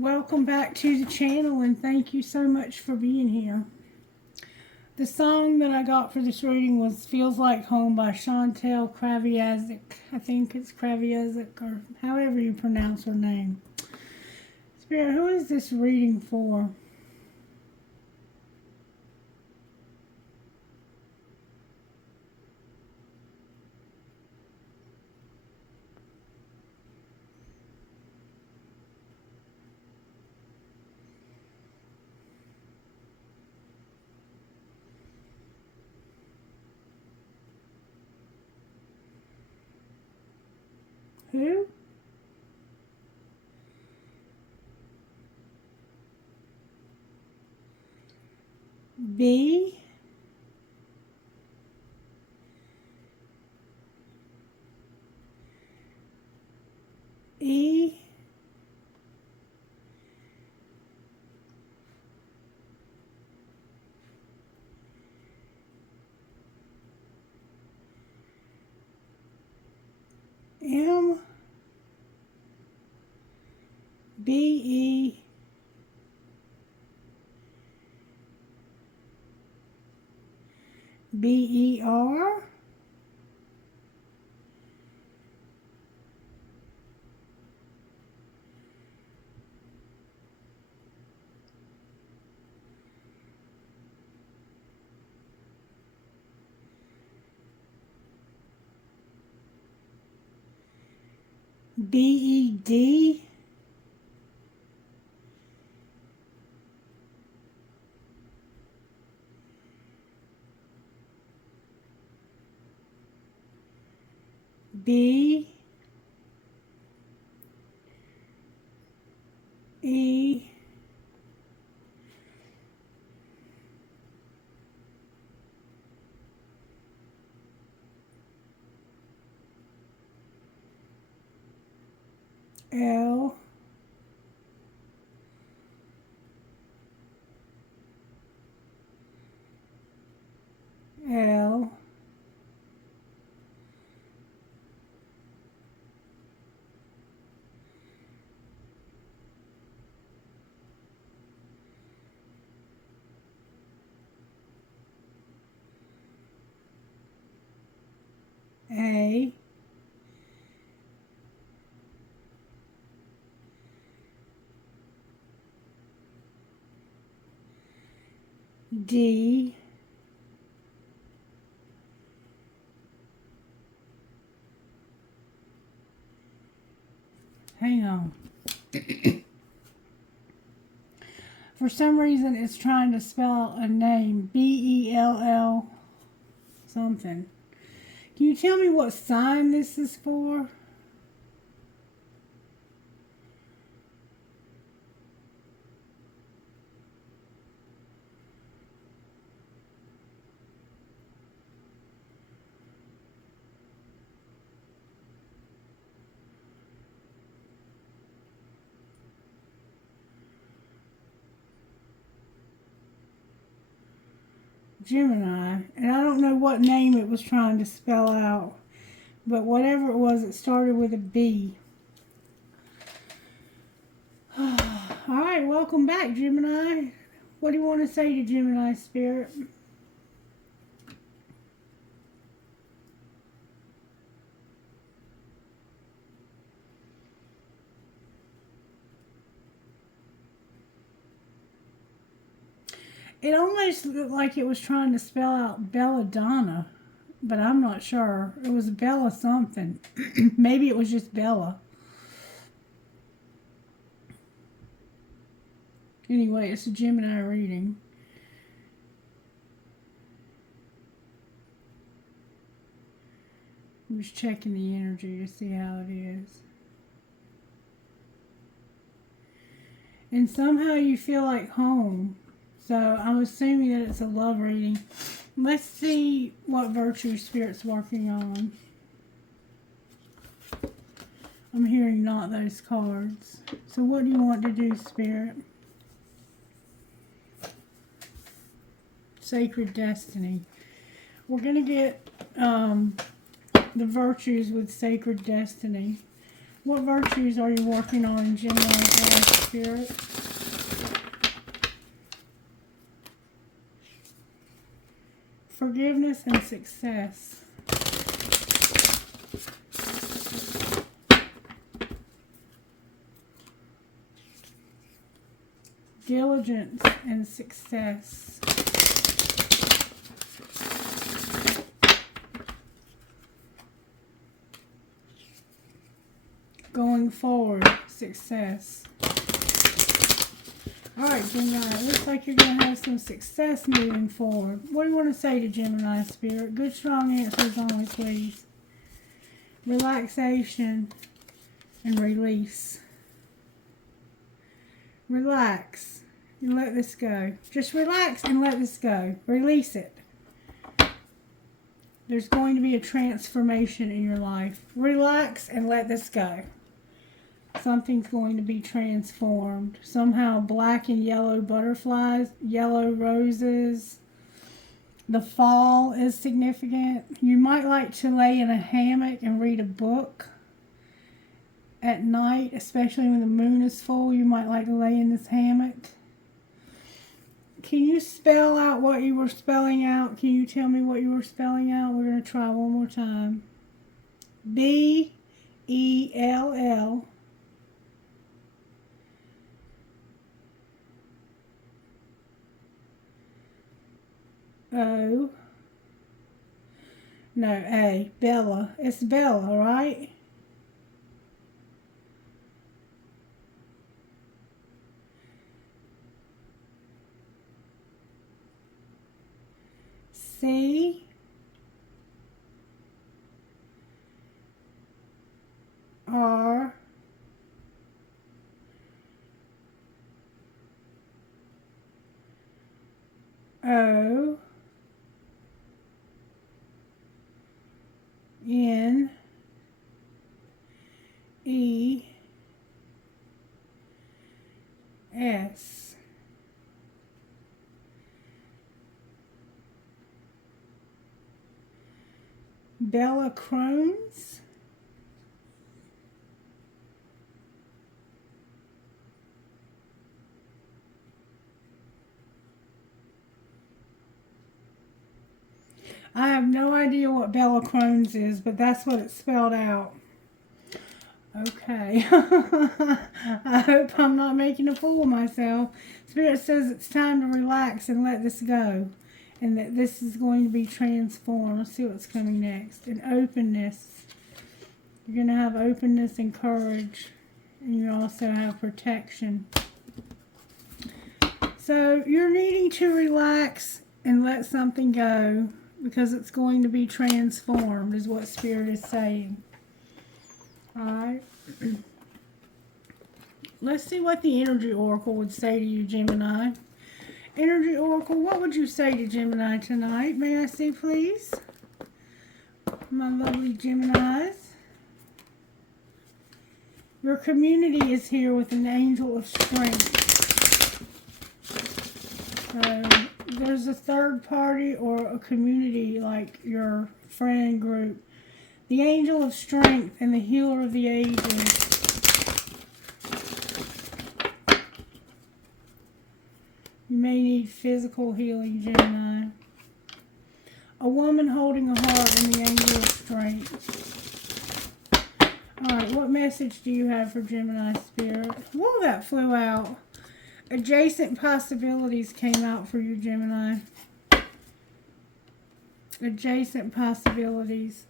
Welcome back to the channel and thank you so much for being here. The song that I got for this reading was Feels Like Home by Chantel Kraviazik. I think it's Kraviazik or however you pronounce her name. Spirit, who is this reading for? Who? B? E? M? B? E? B? E? R? B? E? D? B? E? L? L? A? D? Hang on. For some reason, it's trying to spell a name. B-E-L-L something. Can you tell me what sign this is for? Gemini. And I don't know what name it was trying to spell out. But whatever it was, it started with a B. Alright, welcome back, Gemini. What do you want to say to Gemini Spirit? It almost looked like it was trying to spell out Belladonna, but I'm not sure. It was Bella something. Maybe it was just Bella. Anyway, it's a Gemini reading. I'm just checking the energy to see how it is. And somehow you feel like home. So I'm assuming that it's a love reading. Let's see what virtue Spirit's working on. I'm hearing not those cards. So what do you want to do, Spirit? Sacred Destiny. We're going to get the virtues with Sacred Destiny. What virtues are you working on in Gemini's life, Spirit? Forgiveness and success. Diligence and success. Going forward, success. Alright, Gemini, it looks like you're going to have some success moving forward. What do you want to say to Gemini, Spirit? Good, strong answers only, please. Relaxation and release. Relax and let this go. Just relax and let this go. Release it. There's going to be a transformation in your life. Relax and let this go. Something's going to be transformed. Somehow black and yellow butterflies, yellow roses. The fall is significant. You might like to lay in a hammock and read a book at night, especially when the moon is full. You might like to lay in this hammock. Can you spell out what you were spelling out? Can you tell me what you were spelling out? We're going to try one more time. B-E-L-L. O. No, A. Bella. It's Bella, right? C. R. O. N. E. S. Bella Crohn's. I have no idea what Bella Crohn's is, but that's what it's spelled out. Okay. I hope I'm not making a fool of myself. Spirit says it's time to relax and let this go. And that this is going to be transformed. Let's see what's coming next. And openness. You're going to have openness and courage. And you also have protection. So you're needing to relax and let something go, because it's going to be transformed, is what Spirit is saying. Alright. Let's see what the Energy Oracle would say to you, Gemini. Energy Oracle, what would you say to Gemini tonight? May I see, please? My lovely Geminis. Your community is here with an angel of strength. There's a third party or a community like your friend group. The angel of strength and the healer of the ages. You may need physical healing, Gemini. A woman holding a heart and the angel of strength. Alright, what message do you have for Gemini Spirit? Whoa, that flew out. Adjacent possibilities came out for you, Gemini. Adjacent possibilities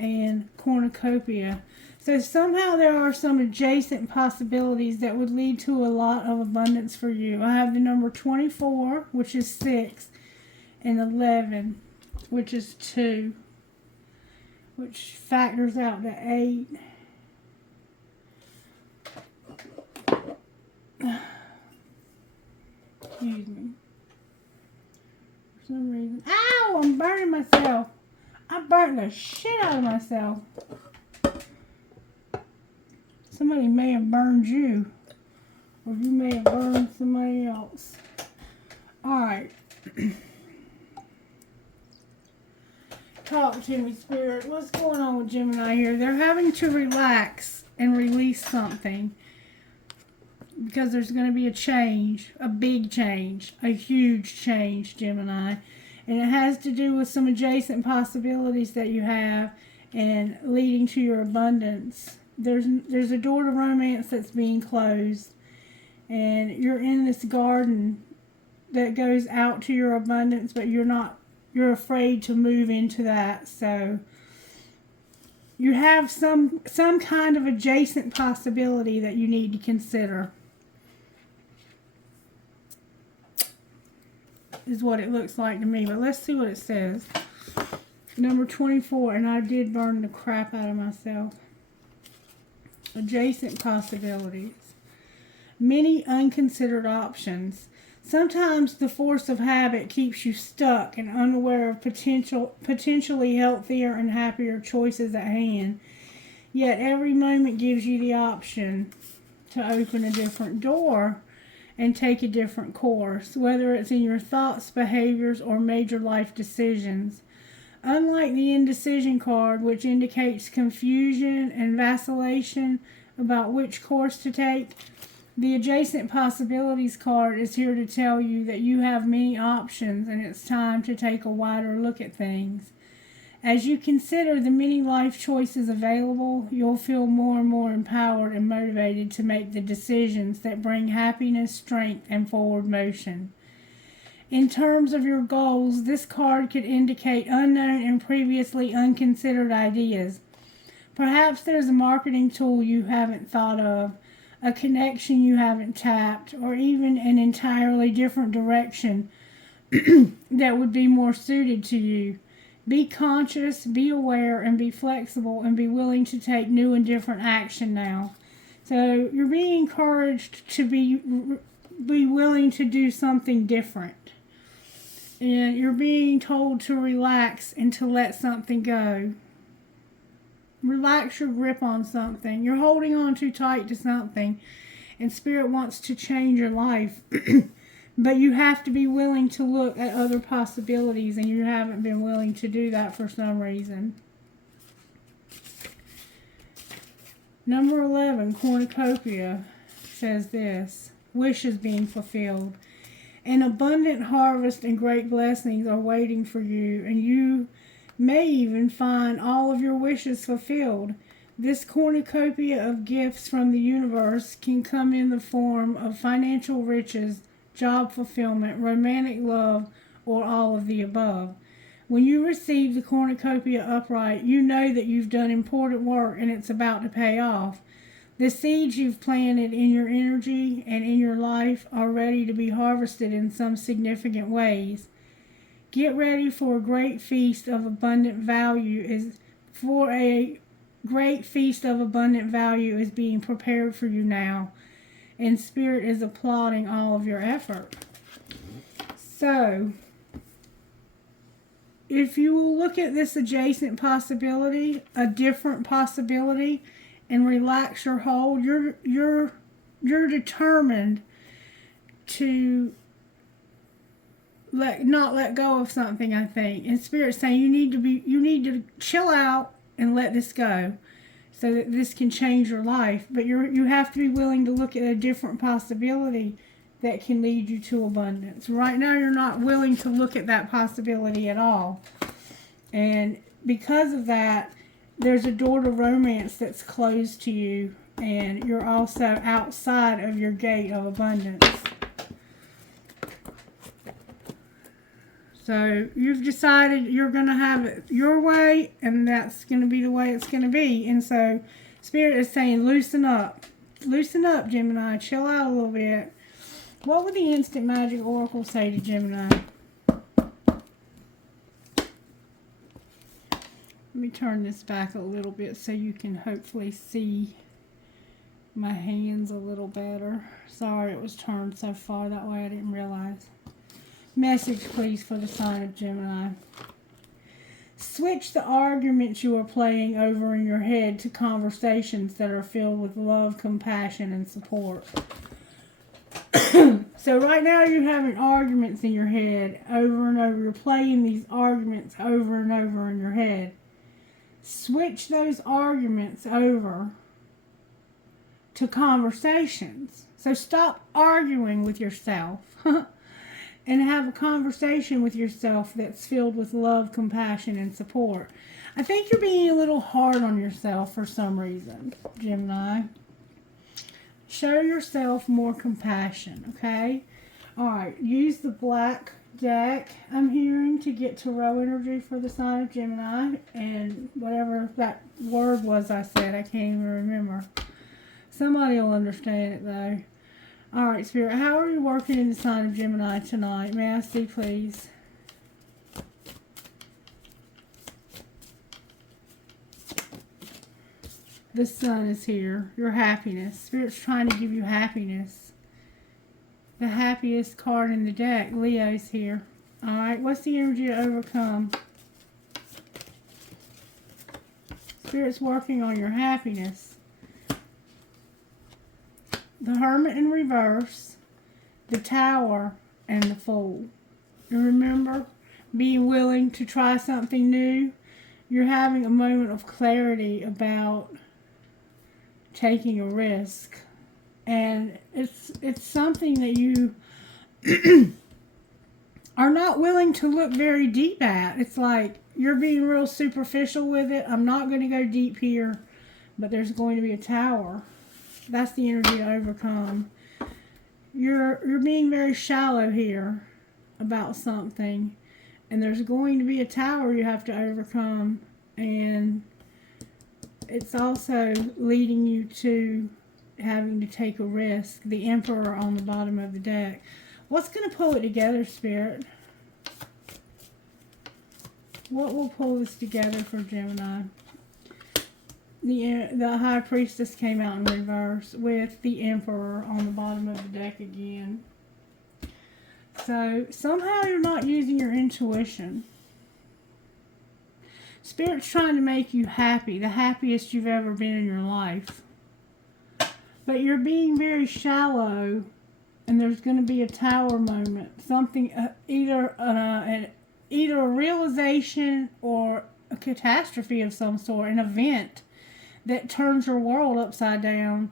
and cornucopia. So somehow there are some adjacent possibilities that would lead to a lot of abundance for you. I have the number 24, which is 6, and 11, which is 2, which factors out to 8. Excuse me. For some reason. Ow! I'm burning myself. I burnt the shit out of myself. Somebody may have burned you. Or you may have burned somebody else. Alright. Talk to me, Spirit. What's going on with Gemini here? They're having to relax and release something, because there's going to be a change, a big change, a huge change, Gemini. And it has to do with some adjacent possibilities that you have and leading to your abundance. There's a door to romance that's being closed, and you're in this garden that goes out to your abundance, but you're afraid to move into that. So you have some kind of adjacent possibility that you need to consider, is what it looks like to me. But let's see what it says. Number 24, and I did burn the crap out of myself. Adjacent possibilities. Many unconsidered options. Sometimes the force of habit keeps you stuck and unaware of potentially healthier and happier choices at hand. Yet every moment gives you the option to open a different door and take a different course, whether it's in your thoughts, behaviors, or major life decisions. Unlike the indecision card, which indicates confusion and vacillation about which course to take, the adjacent possibilities card is here to tell you that you have many options and it's time to take a wider look at things. As you consider the many life choices available, you'll feel more and more empowered and motivated to make the decisions that bring happiness, strength, and forward motion. In terms of your goals, this card could indicate unknown and previously unconsidered ideas. Perhaps there's a marketing tool you haven't thought of, a connection you haven't tapped, or even an entirely different direction that would be more suited to you. Be conscious, be aware, and be flexible, and be willing to take new and different action now. So you're being encouraged to be willing to do something different. And you're being told to relax and to let something go. Relax your grip on something. You're holding on too tight to something, and Spirit wants to change your life. But you have to be willing to look at other possibilities, and you haven't been willing to do that for some reason. Number 11, Cornucopia, says this: wishes being fulfilled. An abundant harvest and great blessings are waiting for you, and you may even find all of your wishes fulfilled. This cornucopia of gifts from the universe can come in the form of financial riches, job fulfillment, romantic love, or all of the above. When you receive the cornucopia upright, you know that you've done important work and it's about to pay off. The seeds you've planted in your energy and in your life are ready to be harvested in some significant ways. Get ready for a great feast of abundant value is being prepared for you now, and Spirit is applauding all of your effort. So, if you will look at this adjacent possibility, a different possibility, and relax your hold, you're determined to not let go of something, I think. And Spirit's saying you need to chill out and let this go, so that this can change your life. But you have to be willing to look at a different possibility that can lead you to abundance. Right now, you're not willing to look at that possibility at all. And because of that, there's a door to romance that's closed to you, and you're also outside of your gate of abundance. So you've decided you're going to have it your way, and that's going to be the way it's going to be. And so Spirit is saying, loosen up. Loosen up, Gemini. Chill out a little bit. What would the Instant Magic Oracle say to Gemini? Let me turn this back a little bit so you can hopefully see my hands a little better. Sorry it was turned so far that way, I didn't realize. Message, please, for the sign of Gemini. Switch the arguments you are playing over in your head to conversations that are filled with love, compassion, and support. So right now you're having arguments in your head over and over. You're playing these arguments over and over in your head. Switch those arguments over to conversations. So stop arguing with yourself and have a conversation with yourself that's filled with love, compassion, and support. I think you're being a little hard on yourself for some reason, Gemini. Show yourself more compassion, okay? All right, use the black deck, I'm hearing, to get tarot energy for the sign of Gemini. And whatever that word was I said, I can't even remember. Somebody will understand it, though. All right, Spirit, how are you working in the sign of Gemini tonight? May I see, please? The sun is here. Your happiness. Spirit's trying to give you happiness. The happiest card in the deck. Leo's here. Alright, what's the energy to overcome? Spirit's working on your happiness. The Hermit in reverse. The Tower. And the Fool. And remember, being willing to try something new. You're having a moment of clarity about taking a risk, and it's something that you are not willing to look very deep at. It's like you're being real superficial with it. I'm not going to go deep here, but there's going to be a tower. That's the energy to overcome. You're being very shallow here about something, and there's going to be a tower you have to overcome, and it's also leading you to having to take a risk. The Emperor on the bottom of the deck. What's going to pull it together, Spirit? What will pull this together for Gemini? The High Priestess came out in reverse with the Emperor on the bottom of the deck again. So somehow you're not using your intuition. Spirit's trying to make you happy, the happiest you've ever been in your life. But you're being very shallow, and there's going to be a tower moment. Something, either a realization or a catastrophe of some sort, an event that turns your world upside down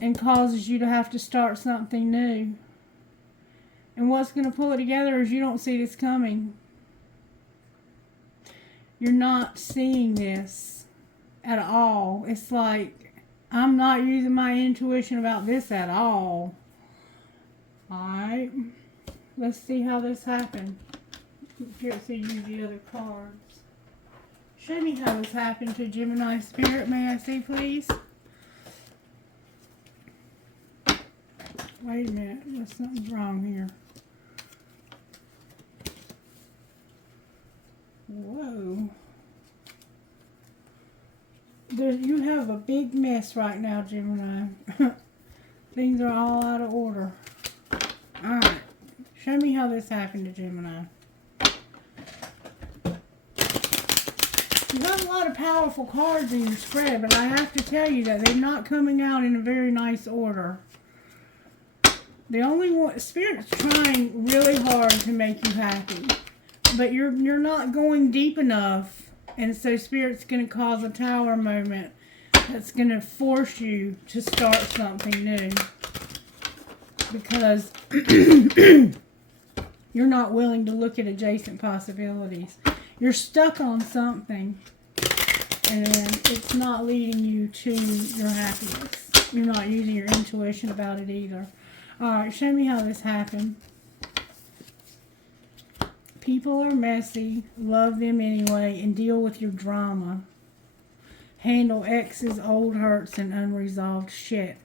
and causes you to have to start something new. And what's going to pull it together is you don't see this coming. You're not seeing this at all. It's like, I'm not using my intuition about this at all. Alright. Let's see how this happened. Let's see, use the other cards. Show me how this happened to Gemini Spirit. May I see, please? Wait a minute. There's something wrong here. Whoa. You have a big mess right now, Gemini. Things are all out of order. Alright. Show me how this happened to Gemini. You have a lot of powerful cards in your spread, but I have to tell you that they're not coming out in a very nice order. The only one, Spirit's trying really hard to make you happy. But you're not going deep enough, and so Spirit's going to cause a tower moment that's going to force you to start something new. Because you're not willing to look at adjacent possibilities. You're stuck on something, and it's not leading you to your happiness. You're not using your intuition about it either. Alright, show me how this happened. People are messy, love them anyway, and deal with your drama. Handle exes, old hurts, and unresolved shit.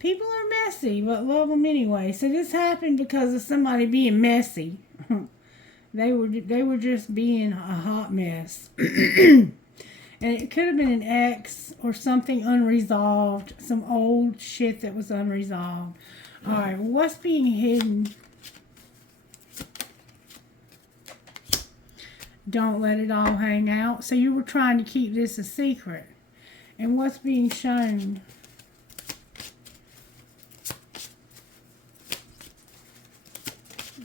People are messy, but love them anyway. So this happened because of somebody being messy. They were just being a hot mess. And it could have been an ex or something unresolved, some old shit that was unresolved. Alright, what's being hidden? Don't let it all hang out. So you were trying to keep this a secret. And what's being shown?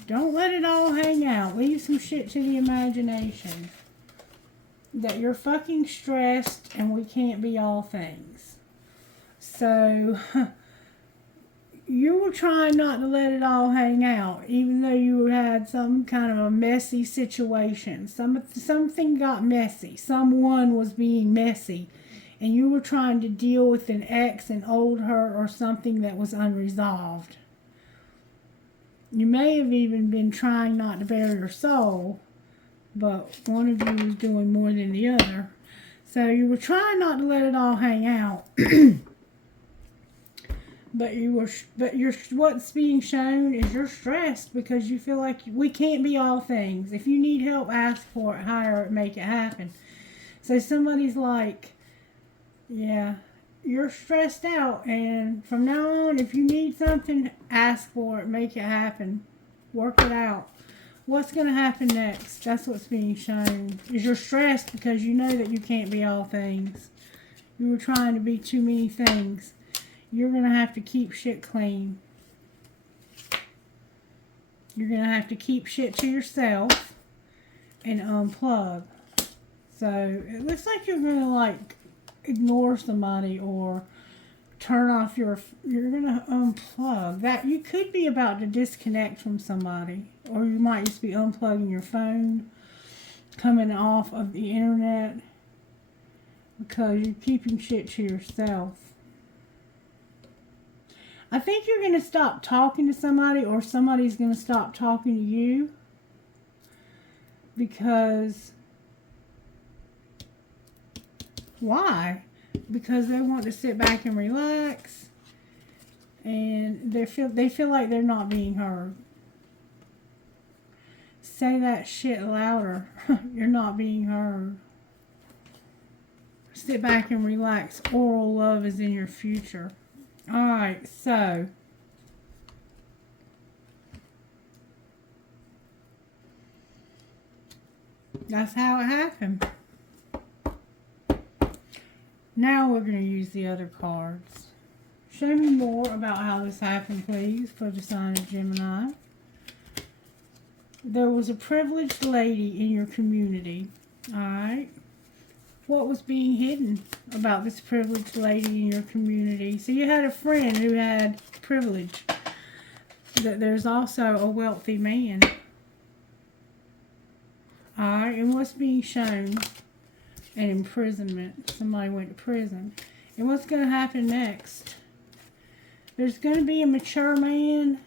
Don't let it all hang out. Leave some shit to the imagination. That you're fucking stressed and we can't be all things. So you were trying not to let it all hang out, even though you had some kind of a messy situation. Something got messy. Someone was being messy, and you were trying to deal with an ex, an old hurt, or something that was unresolved. You may have even been trying not to bare your soul, but one of you was doing more than the other. So you were trying not to let it all hang out. But what's being shown is you're stressed because you feel like we can't be all things. If you need help, ask for it, hire it, make it happen. So somebody's like, yeah, you're stressed out, and from now on, if you need something, ask for it, make it happen, work it out. What's going to happen next? That's what's being shown. Is you're stressed because you know that you can't be all things. You were trying to be too many things. You're going to have to keep shit clean. You're going to have to keep shit to yourself and unplug. So it looks like you're going to like ignore somebody or turn off you're going to unplug. That you could be about to disconnect from somebody, or you might just be unplugging your phone, coming off of the internet because you're keeping shit to yourself. I think you're going to stop talking to somebody, or somebody's going to stop talking to you, because why? Because they want to sit back and relax, and they feel like they're not being heard. Say that shit louder. You're not being heard. Sit back and relax. Oral love is in your future. Alright, so that's how it happened. Now we're going to use the other cards. Show me more about how this happened, please, for the sign of Gemini. There was a privileged lady in your community. Alright. What was being hidden about this privileged lady in your community? So you had a friend who had privilege. That there's also a wealthy man. Alright, and what's being shown? An imprisonment. Somebody went to prison. And what's going to happen next? There's going to be a mature man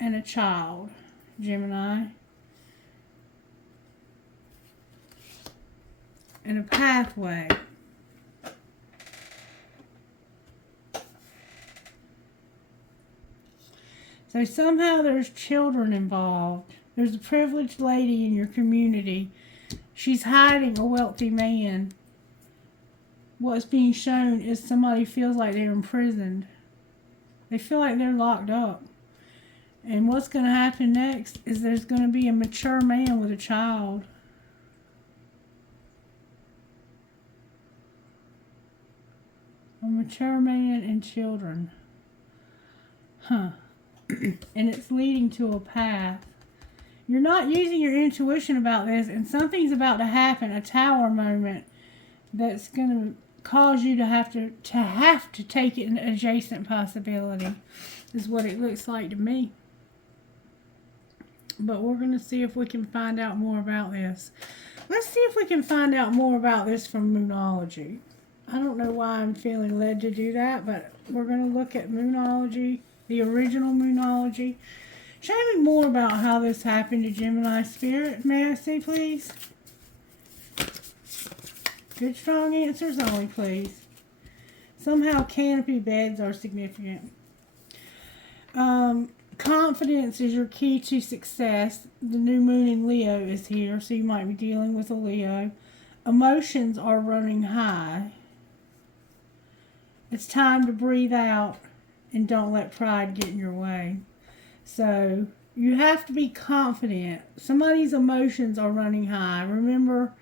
and a child, Gemini. And a pathway. So somehow there's children involved. There's a privileged lady in your community. She's hiding a wealthy man. What's being shown is somebody feels like they're imprisoned. They feel like they're locked up. And what's going to happen next is there's going to be a mature man with a child. A mature man and children. And it's leading to a path. You're not using your intuition about this, and something's about to happen, a tower moment, that's going to cause you to have to take an adjacent possibility, is what it looks like to me. But we're going to see if we can find out more about this. Let's see if we can find out more about this from Moonology. I don't know why I'm feeling led to do that, but we're going to look at Moonology, the original Moonology. Show me more about how this happened to Gemini Spirit. May I see, please? Good, strong answers only, please. Somehow canopy beds are significant. Confidence is your key to success. The new moon in Leo is here, so you might be dealing with a Leo. Emotions are running high. It's time to breathe out and don't let pride get in your way. So you have to be confident. Somebody's emotions are running high. Remember,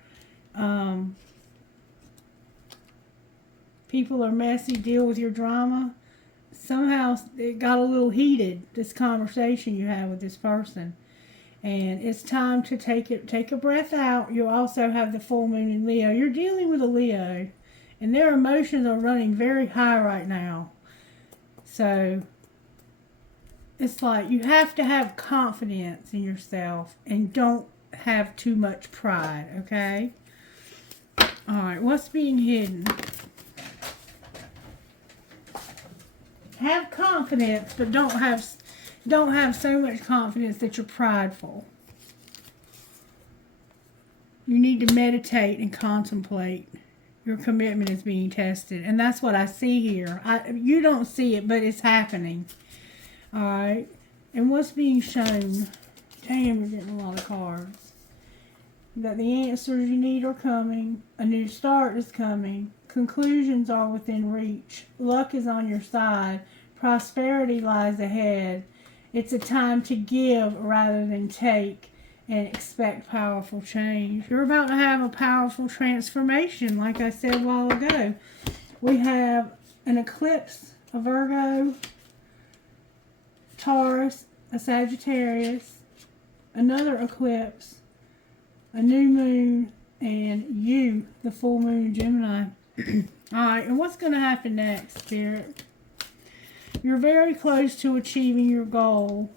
people are messy. Deal with your drama. Somehow it got a little heated, this conversation you had with this person. And it's time to take a breath out. You also have the full moon in Leo. You're dealing with a Leo. And their emotions are running very high right now. So it's like you have to have confidence in yourself and don't have too much pride, okay? All right, what's being hidden? Have confidence, but don't have so much confidence that you're prideful. You need to meditate and contemplate. Your commitment is being tested, and that's what I see here. You don't see it, but it's happening. All right, and what's being shown? Damn, we're getting a lot of cards. That the answers you need are coming. A new start is coming. Conclusions are within reach. Luck is on your side. Prosperity lies ahead. It's a time to give rather than take and expect powerful change. You're about to have a powerful transformation, like I said a while ago. We have an eclipse, a Virgo, Taurus, a Sagittarius, another eclipse, a new moon, and you, the full moon Gemini. Alright, and what's going to happen next, Spirit? You're very close to achieving your goal.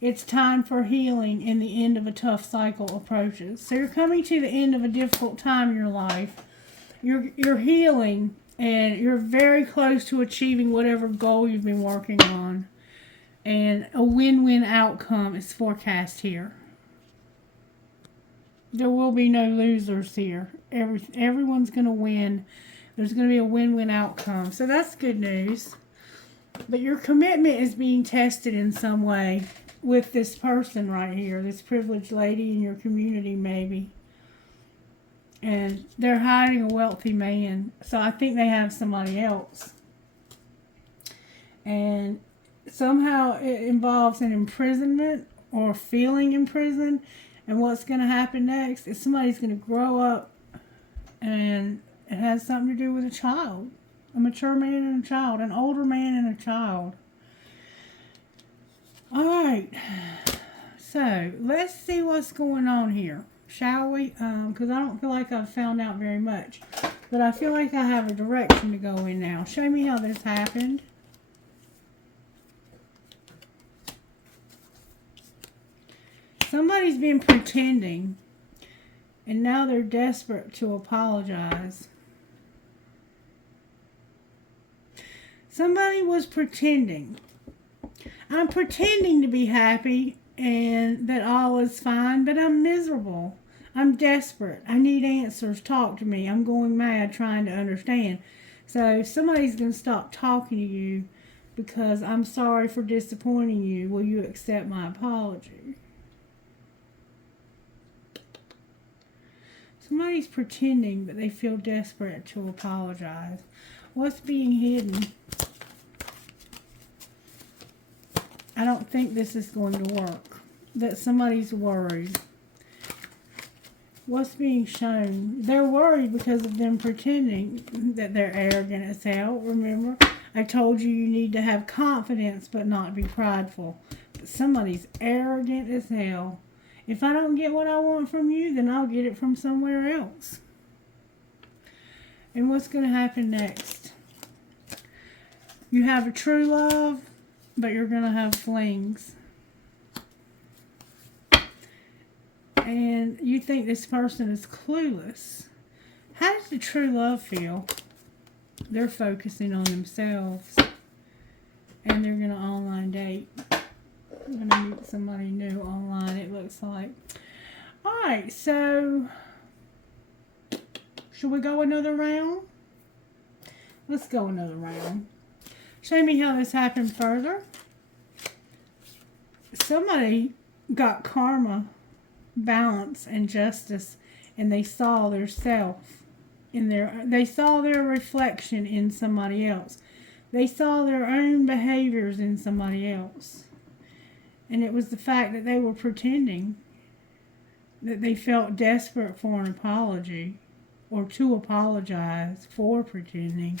It's time for healing and the end of a tough cycle approaches. So you're coming to the end of a difficult time in your life. You're healing, and you're very close to achieving whatever goal you've been working on. And a win-win outcome is forecast here. There will be no losers here. Everyone's going to win. There's going to be a win-win outcome. So that's good news. But your commitment is being tested in some way with this person right here, this privileged lady in your community maybe. And they're hiding a wealthy man. So I think they have somebody else. And somehow it involves an imprisonment or feeling imprisoned. And what's going to happen next is somebody's going to grow up, and it has something to do with a child. A mature man and a child. An older man and a child. Alright. So, let's see what's going on here. Shall we? Because I don't feel like I've found out very much. But I feel like I have a direction to go in now. Show me how this happened. Somebody's been pretending, and now they're desperate to apologize. Somebody was pretending. I'm pretending to be happy and that all is fine, but I'm miserable. I'm desperate. I need answers. Talk to me. I'm going mad trying to understand. So somebody's going to stop talking to you because I'm sorry for disappointing you. Will you accept my apology? Somebody's pretending, but they feel desperate to apologize. What's being hidden? I don't think this is going to work. That somebody's worried. What's being shown? They're worried because of them pretending that they're arrogant as hell. Remember, I told you need to have confidence but not be prideful. But somebody's arrogant as hell. If I don't get what I want from you, then I'll get it from somewhere else. And what's going to happen next? You have a true love, but you're going to have flings. And you think this person is clueless. How does the true love feel? They're focusing on themselves. And they're going to online date. I'm going to meet somebody new online, it looks like. Alright, so should we go another round? Let's go another round. Show me how this happened further. Somebody got karma, balance, and justice, and they saw their self they saw their reflection in somebody else. They saw their own behaviors in somebody else. And it was the fact that they were pretending, that they felt desperate for an apology or to apologize for pretending.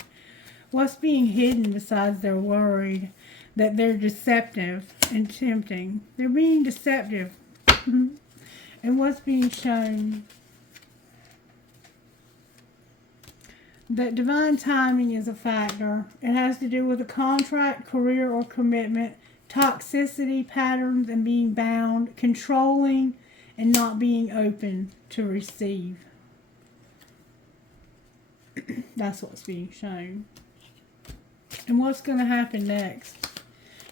What's being hidden besides they're worried that they're deceptive and tempting? They're being deceptive. And what's being shown? That divine timing is a factor. It has to do with a contract, career, or commitment, toxicity, patterns, and being bound, controlling, and not being open to receive. That's what's being shown. And what's going to happen next?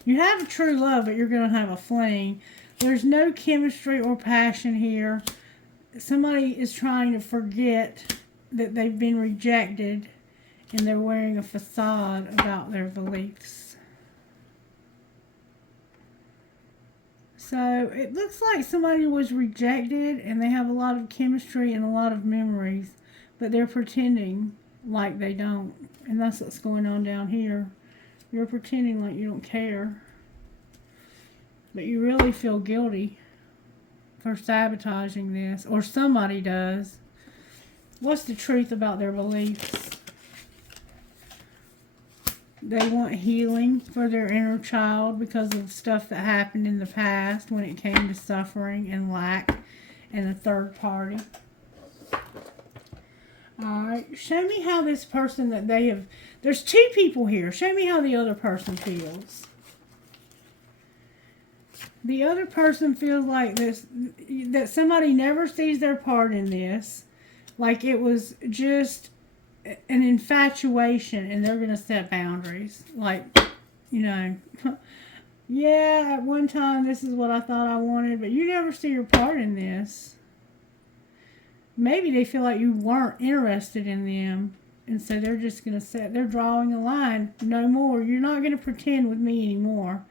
You have a true love, but you're going to have a fling. There's no chemistry or passion here. Somebody is trying to forget that they've been rejected, and they're wearing a facade about their beliefs. So it looks like somebody was rejected, and they have a lot of chemistry and a lot of memories, but they're pretending like they don't. And that's what's going on down here. You're pretending like you don't care, but you really feel guilty for sabotaging this, or somebody does. What's the truth about their beliefs? They want healing for their inner child because of stuff that happened in the past when it came to suffering and lack and a third party. Alright, show me how this person that they have... There's two people here. Show me how the other person feels. The other person feels like this, that somebody never sees their part in this. Like it was just an infatuation, and they're going to set boundaries. Like, you know, yeah, at one time this is what I thought I wanted, but you never see your part in this. Maybe they feel like you weren't interested in them, and so they're just going to they're drawing a line. No more. You're not going to pretend with me anymore.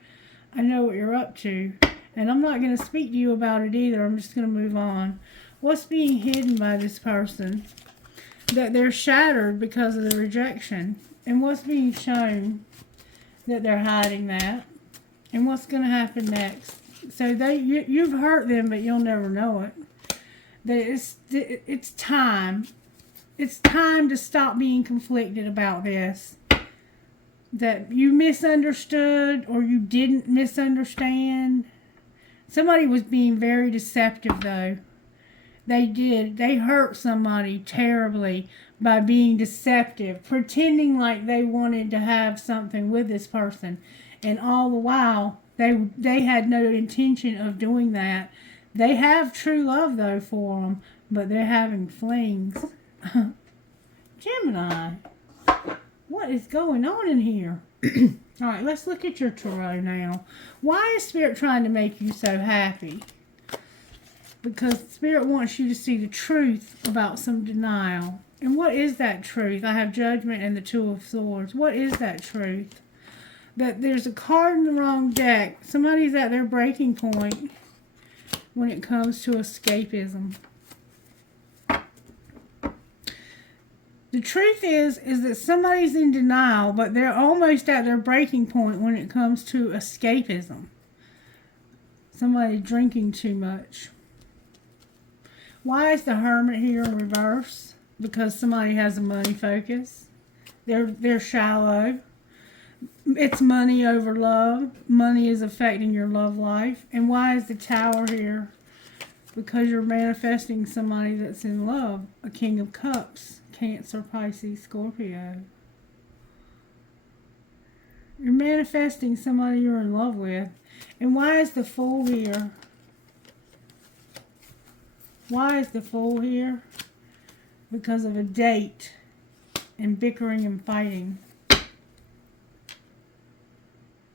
I know what you're up to, and I'm not going to speak to you about it either. I'm just going to move on. What's being hidden by this person? That they're shattered because of the rejection. And what's being shown? That they're hiding that. And what's going to happen next? So you've hurt them, but you'll never know it. That it's time. It's time to stop being conflicted about this. That you misunderstood or you didn't misunderstand. Somebody was being very deceptive, though. They did. They hurt somebody terribly by being deceptive, pretending like they wanted to have something with this person. And all the while, they had no intention of doing that. They have true love, though, for them, but they're having flings. Gemini, what is going on in here? All right, let's look at your tarot now. Why is Spirit trying to make you so happy? Because Spirit wants you to see the truth about some denial. And what is that truth? I have Judgment and the Two of Swords. What is that truth? That there's a card in the wrong deck. Somebody's at their breaking point when it comes to escapism. The truth is that somebody's in denial, but they're almost at their breaking point when it comes to escapism. Somebody drinking too much. Why is the Hermit here in reverse? Because somebody has a money focus. They're shallow. It's money over love. Money is affecting your love life. And why is the Tower here? Because you're manifesting somebody that's in love. A King of Cups. Cancer, Pisces, Scorpio. You're manifesting somebody you're in love with. And why is the Fool here? Why is the Fool here? Because of a date and bickering and fighting.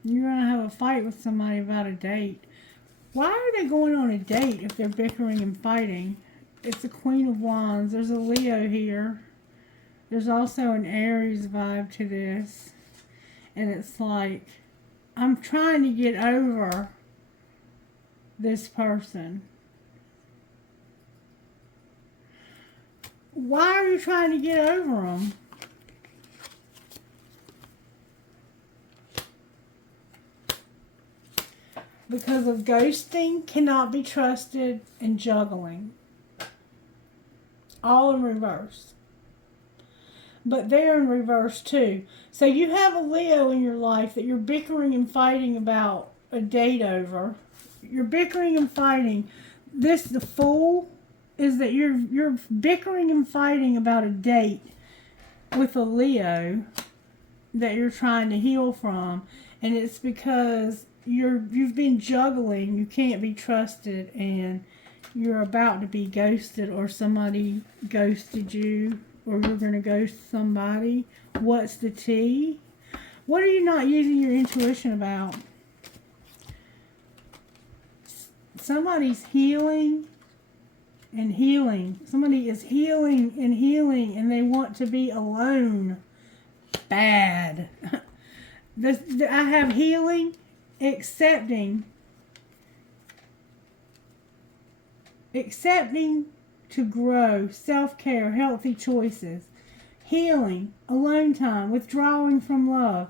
You're going to have a fight with somebody about a date. Why are they going on a date if they're bickering and fighting? It's the Queen of Wands. There's a Leo here. There's also an Aries vibe to this. And it's like, I'm trying to get over this person. Why are you trying to get over them? Because of ghosting, cannot be trusted, and juggling. All in reverse. But they're in reverse too. So you have a Leo in your life that you're bickering and fighting about a date over. You're bickering and fighting. The Fool, is that you're bickering and fighting about a date. with a Leo that you're trying to heal from, and it's because you've been juggling. You can't be trusted, and you're about to be ghosted, or somebody ghosted you, or you're going to ghost somebody. What's the tea? What are you not using your intuition about? Somebody's healing and healing. Somebody is healing and healing, and they want to be alone. Bad. I have healing, accepting to grow, self-care, healthy choices, healing, alone time, withdrawing from love,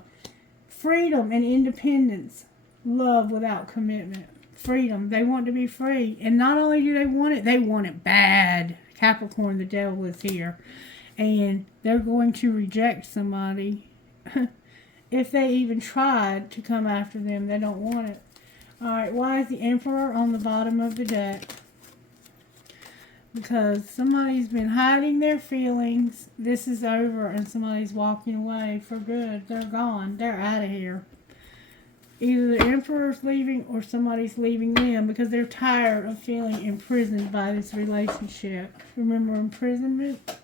freedom and independence, love without commitment. Freedom. They want to be free. And not only do they want it bad. Capricorn, the devil is here. And they're going to reject somebody. If they even tried to come after them, they don't want it. Alright, why is the Emperor on the bottom of the deck? Because somebody's been hiding their feelings. This is over, and somebody's walking away for good. They're gone. They're out of here. Either the Emperor's leaving or somebody's leaving them because they're tired of feeling imprisoned by this relationship. Remember imprisonment?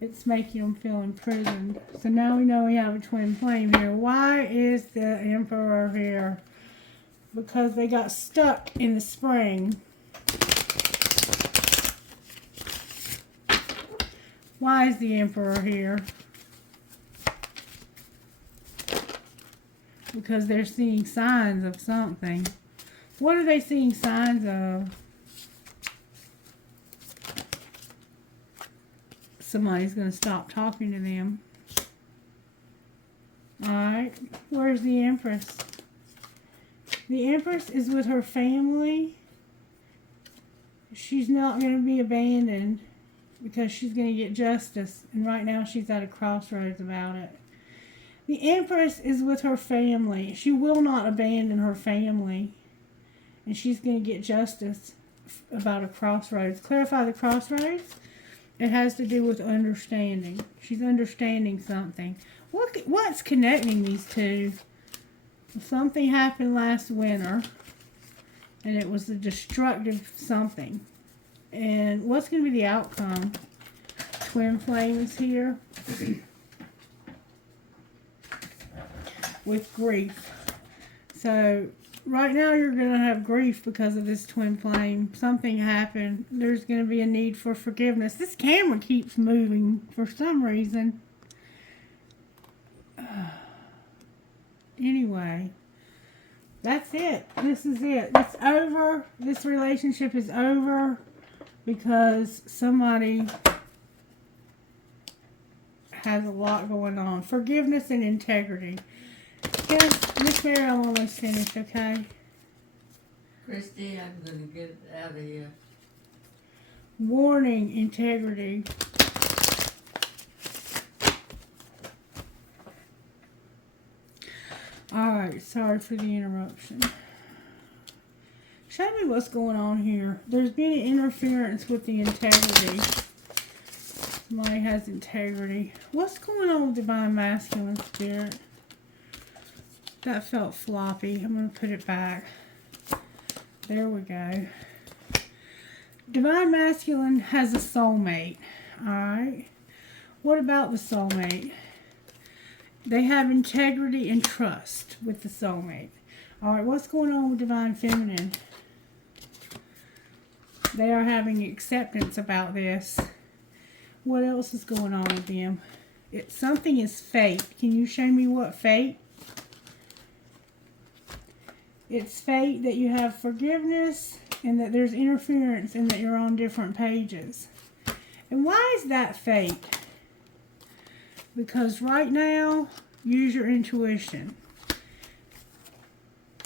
It's making them feel imprisoned. So now we know we have a twin flame here. Why is the Emperor here? Because they got stuck in the spring. Why is the Emperor here? Because they're seeing signs of something. What are they seeing signs of? Somebody's going to stop talking to them. Alright, where's the Empress? The Empress is with her family. She's not going to be abandoned because she's going to get justice. And right now she's at a crossroads about it. The Empress is with her family. She will not abandon her family. And she's going to get justice about a crossroads. Clarify the crossroads. It has to do with understanding. She's understanding something. What's connecting these two? Something happened last winter. And it was a destructive something. And what's going to be the outcome? Twin flames here. With grief. So right now you're going to have grief because of this twin flame. Something happened. There's going to be a need for forgiveness. This camera keeps moving for some reason. Anyway, that's it. This is it. It's over. This relationship is over because somebody has a lot going on. Forgiveness and integrity. Yes, Miss Mary, I'm almost finished, okay? Christy, I'm going to get out of here. Warning, integrity. Alright, sorry for the interruption. Show me what's going on here. There's been an interference with the integrity. Somebody has integrity. What's going on with Divine Masculine Spirit? That felt floppy. I'm going to put it back. There we go. Divine Masculine has a soulmate. Alright. What about the soulmate? They have integrity and trust with the soulmate. Alright, what's going on with Divine Feminine? They are having acceptance about this. What else is going on with them? Something is fate. Can you show me what fate? It's fate that you have forgiveness and that there's interference and that you're on different pages. And why is that fate? Because right now, use your intuition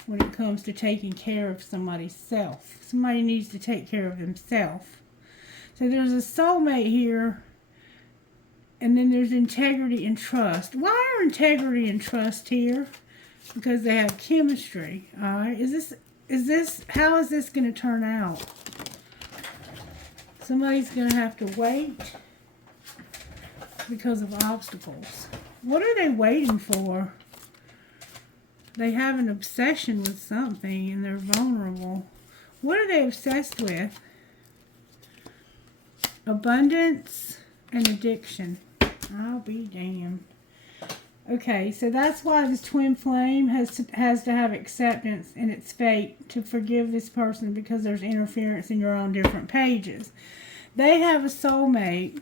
when it comes to taking care of somebody's self. Somebody needs to take care of themselves. So there's a soulmate here, and then there's integrity and trust. Why are integrity and trust here? Because they have chemistry. Alright, how is this going to turn out? Somebody's going to have to wait. because of obstacles. What are they waiting for? They have an obsession with something and they're vulnerable. What are they obsessed with? Abundance and addiction. I'll be damned. Okay, so that's why this twin flame has to have acceptance in its fate to forgive this person, because there's interference and you're on different pages. They have a soulmate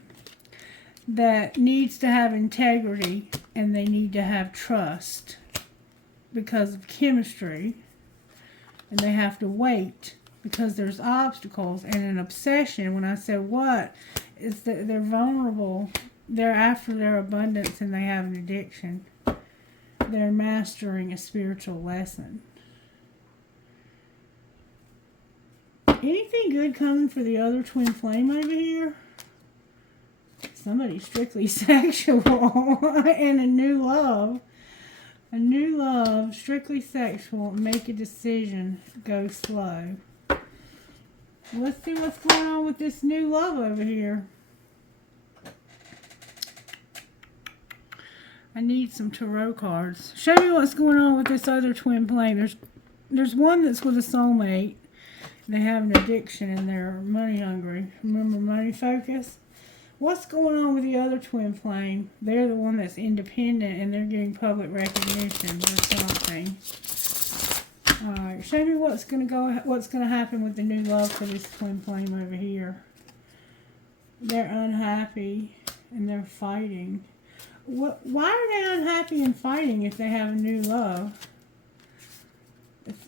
that needs to have integrity and they need to have trust because of chemistry, and they have to wait because there's obstacles and an obsession. When I said what, is that they're vulnerable. They're after their abundance and they have an addiction. They're mastering a spiritual lesson. Anything good coming for the other twin flame over here? Somebody strictly sexual and a new love. A new love, strictly sexual, make a decision, go slow. Let's see what's going on with this new love over here. I need some tarot cards. Show me what's going on with this other twin flame. There's one that's with a soulmate. They have an addiction and they're money hungry. Remember, money focus? What's going on with the other twin flame? They're the one that's independent and they're getting public recognition or something. Alright, show me what's gonna happen with the new love for this twin flame over here. They're unhappy and they're fighting. Why are they unhappy and fighting if they have a new love?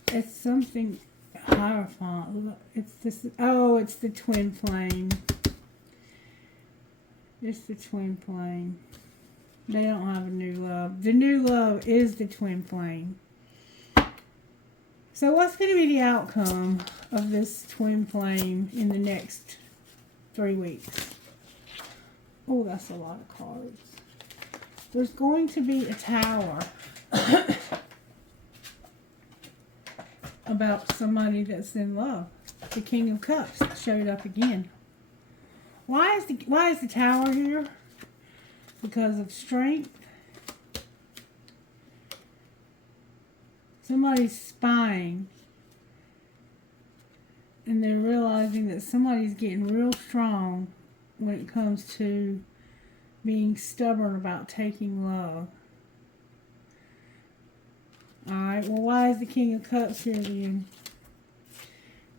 It's something Hierophant. It's this. Oh, it's the twin flame. It's the twin flame. They don't have a new love. The new love is the twin flame. So what's going to be the outcome of this twin flame in the next 3 weeks? Oh, that's a lot of cards. There's going to be a tower about somebody that's in love. The King of Cups showed up again. Why is the tower here? Because of strength. Somebody's spying. And they're realizing that somebody's getting real strong when it comes to being stubborn about taking love. Alright, well, why is the King of Cups here then?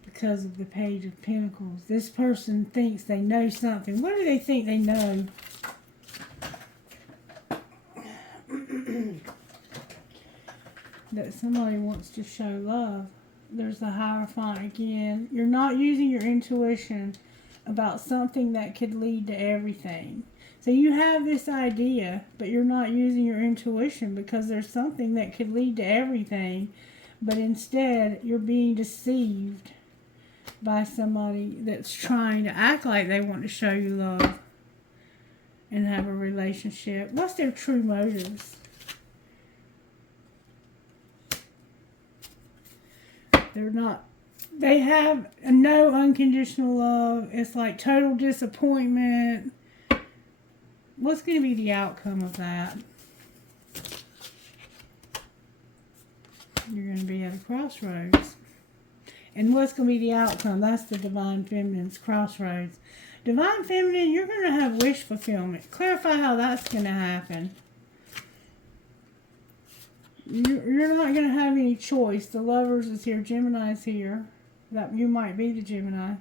Because of the Page of Pentacles. This person thinks they know something. What do they think they know? That somebody wants to show love. There's the Hierophant again. You're not using your intuition about something that could lead to everything. So you have this idea, but you're not using your intuition because there's something that could lead to everything, but instead you're being deceived by somebody that's trying to act like they want to show you love and have a relationship. What's their true motives? They're not, they have a no unconditional love. It's like total disappointment. What's going to be the outcome of that? You're going to be at a crossroads. And what's going to be the outcome? That's the Divine Feminine's crossroads. Divine Feminine, you're going to have wish fulfillment. Clarify how that's going to happen. You're not going to have any choice. The Lovers is here. Gemini's here. That you might be the Gemini.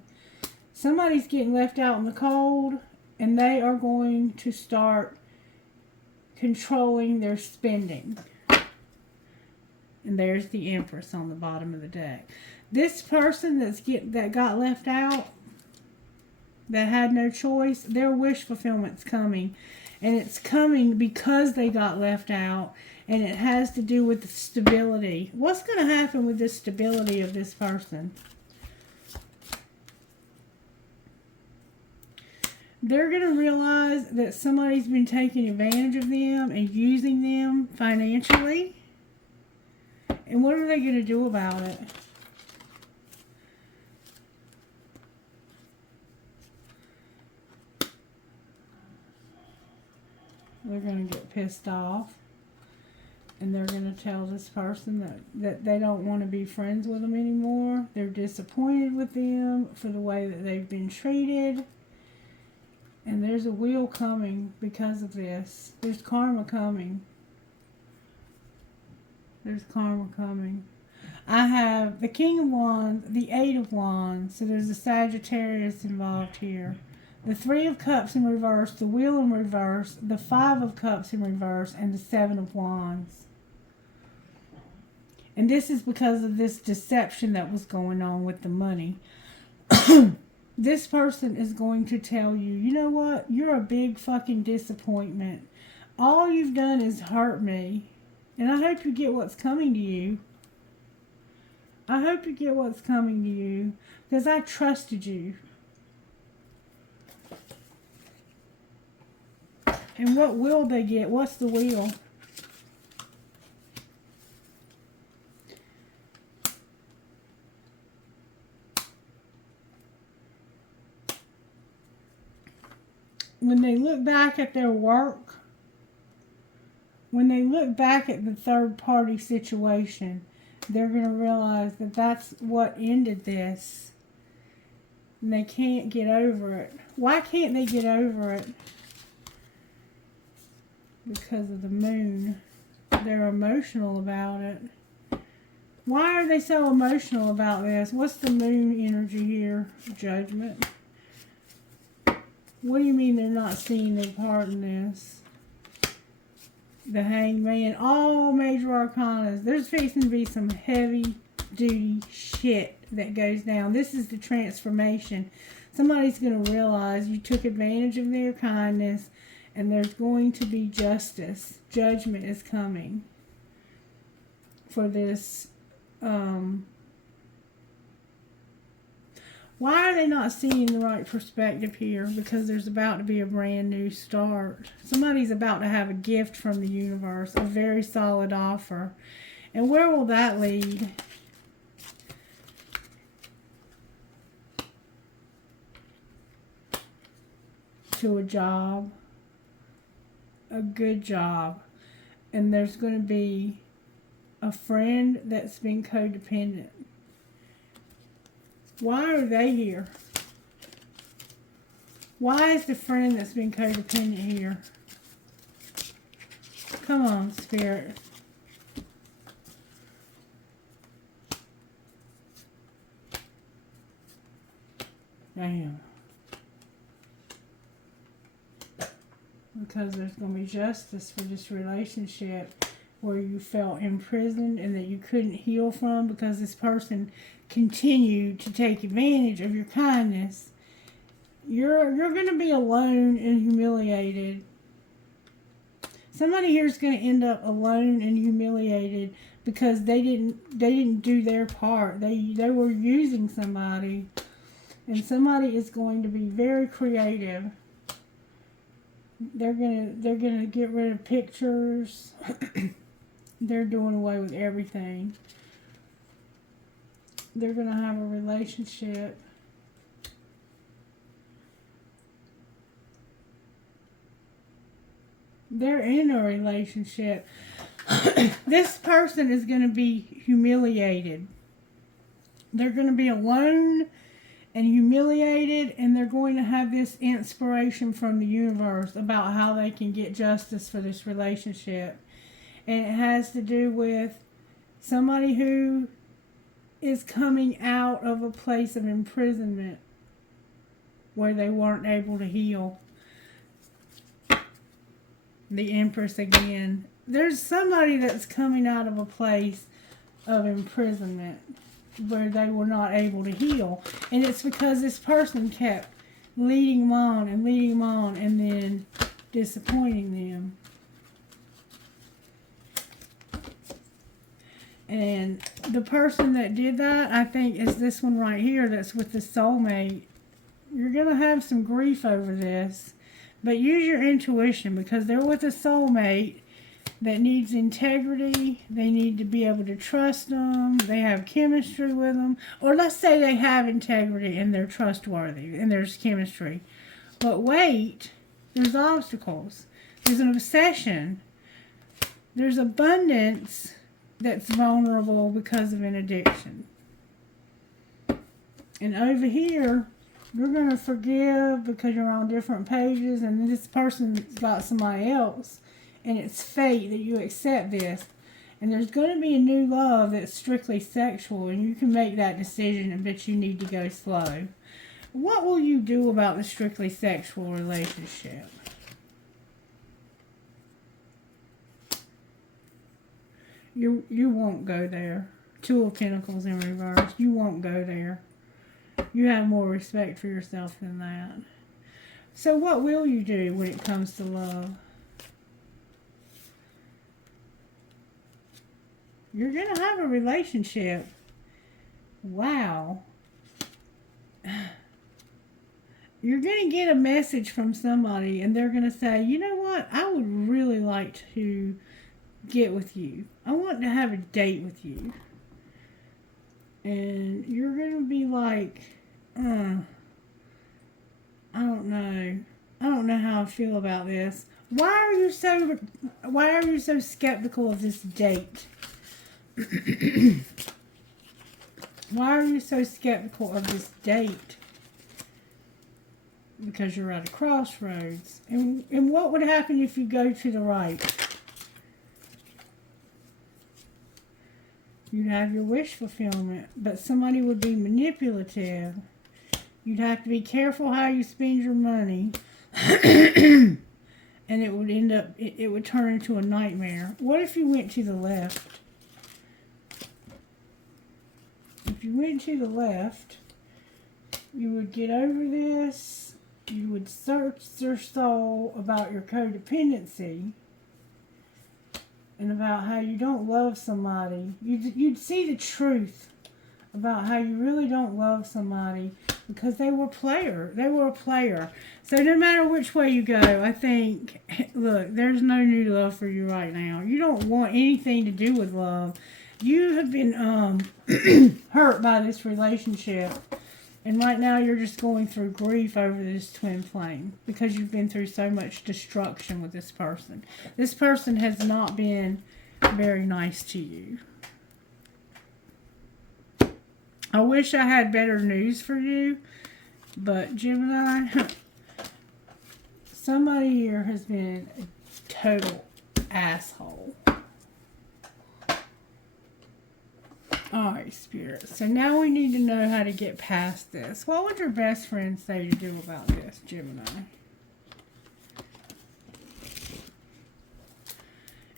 Somebody's getting left out in the cold, and they are going to start controlling their spending. And there's the Empress on the bottom of the deck. This person that got left out, that had no choice, their wish fulfillment's coming. And it's coming because they got left out. And it has to do with the stability. What's going to happen with the stability of this person? They're going to realize that somebody's been taking advantage of them and using them financially. And what are they going to do about it? They're going to get pissed off. And they're going to tell this person that they don't want to be friends with them anymore. They're disappointed with them for the way that they've been treated. And there's a wheel coming because of this. There's karma coming. There's karma coming. I have the King of Wands, the Eight of Wands. So there's a Sagittarius involved here. The Three of Cups in reverse, the Wheel in reverse, the Five of Cups in reverse, and the Seven of Wands. And this is because of this deception that was going on with the money. This person is going to tell you, you know what? You're a big fucking disappointment. All you've done is hurt me. And I hope you get what's coming to you. I hope you get what's coming to you. Because I trusted you. And what will they get? What's the wheel? When they look back at their work, when they look back at the third party situation, they're going to realize that that's what ended this. And they can't get over it. Why can't they get over it? Because of the moon. They're emotional about it. Why are they so emotional about this? What's the moon energy here? Judgment. What do you mean they're not seeing their part in this? The Hangman. All major arcanas. There's fixing to be some heavy duty shit that goes down. This is the transformation. Somebody's going to realize you took advantage of their kindness, and there's going to be justice. Judgment is coming for this. Why are they not seeing the right perspective here? Because there's about to be a brand new start. Somebody's about to have a gift from the universe, a very solid offer. And where will that lead? To a job. A good job. And there's going to be a friend that's been codependent. Why are they here? Why is the friend that's been codependent here? Come on, Spirit. Damn. Because there's going to be justice for this relationship where you felt imprisoned and that you couldn't heal from because this person continued to take advantage of your kindness. You're going to be alone and humiliated. Somebody here is going to end up alone and humiliated because they didn't do their part. They were using somebody, and somebody is going to be very creative. They're gonna get rid of pictures. They're doing away with everything. They're going to have a relationship. They're in a relationship. This person is going to be humiliated. They're going to be alone and humiliated, and they're going to have this inspiration from the universe about how they can get justice for this relationship. And it has to do with somebody who is coming out of a place of imprisonment where they weren't able to heal. The Empress again. There's somebody that's coming out of a place of imprisonment where they were not able to heal. And it's because this person kept leading them on and then disappointing them. And the person that did that, I think, is this one right here that's with the soulmate. You're going to have some grief over this. But use your intuition, because they're with a soulmate that needs integrity. They need to be able to trust them. They have chemistry with them. Or let's say they have integrity and they're trustworthy and there's chemistry. But wait, there's obstacles. is an obsession. There's abundance that's vulnerable because of an addiction. And over here, you're going to forgive because you're on different pages and this person's got somebody else. And it's fate that you accept this. And there's going to be a new love that's strictly sexual, and you can make that decision, but you need to go slow. What will you do about the strictly sexual relationship? You won't go there. Two of Pentacles in reverse. You won't go there. You have more respect for yourself than that. So what will you do when it comes to love? You're going to have a relationship. Wow. You're going to get a message from somebody and they're going to say, you know what? I would really like to get with you. I want to have a date with you. And you're going to be like, I don't know. I don't know how I feel about this. Why are you so skeptical of this date? Why are you so skeptical of this date? Because you're at a crossroads. And what would happen if you go to the right? You'd have your wish fulfillment, but somebody would be manipulative. You'd have to be careful how you spend your money. And it would end up, it would turn into a nightmare. What if you went to the left? If you went to the left, you would get over this. You would search your soul about your codependency and about how you don't love somebody. You'd see the truth about how you really don't love somebody because they were a player. They were a player. So no matter which way you go, I think, look, there's no new love for you right now. You don't want anything to do with love. You have been hurt by this relationship. And right now you're just going through grief over this twin flame because you've been through so much destruction with this person. This person has not been very nice to you. I wish I had better news for you, but Gemini, somebody here has been a total asshole. Alright, Spirit. So now we need to know how to get past this. What would your best friend say to do about this, Gemini?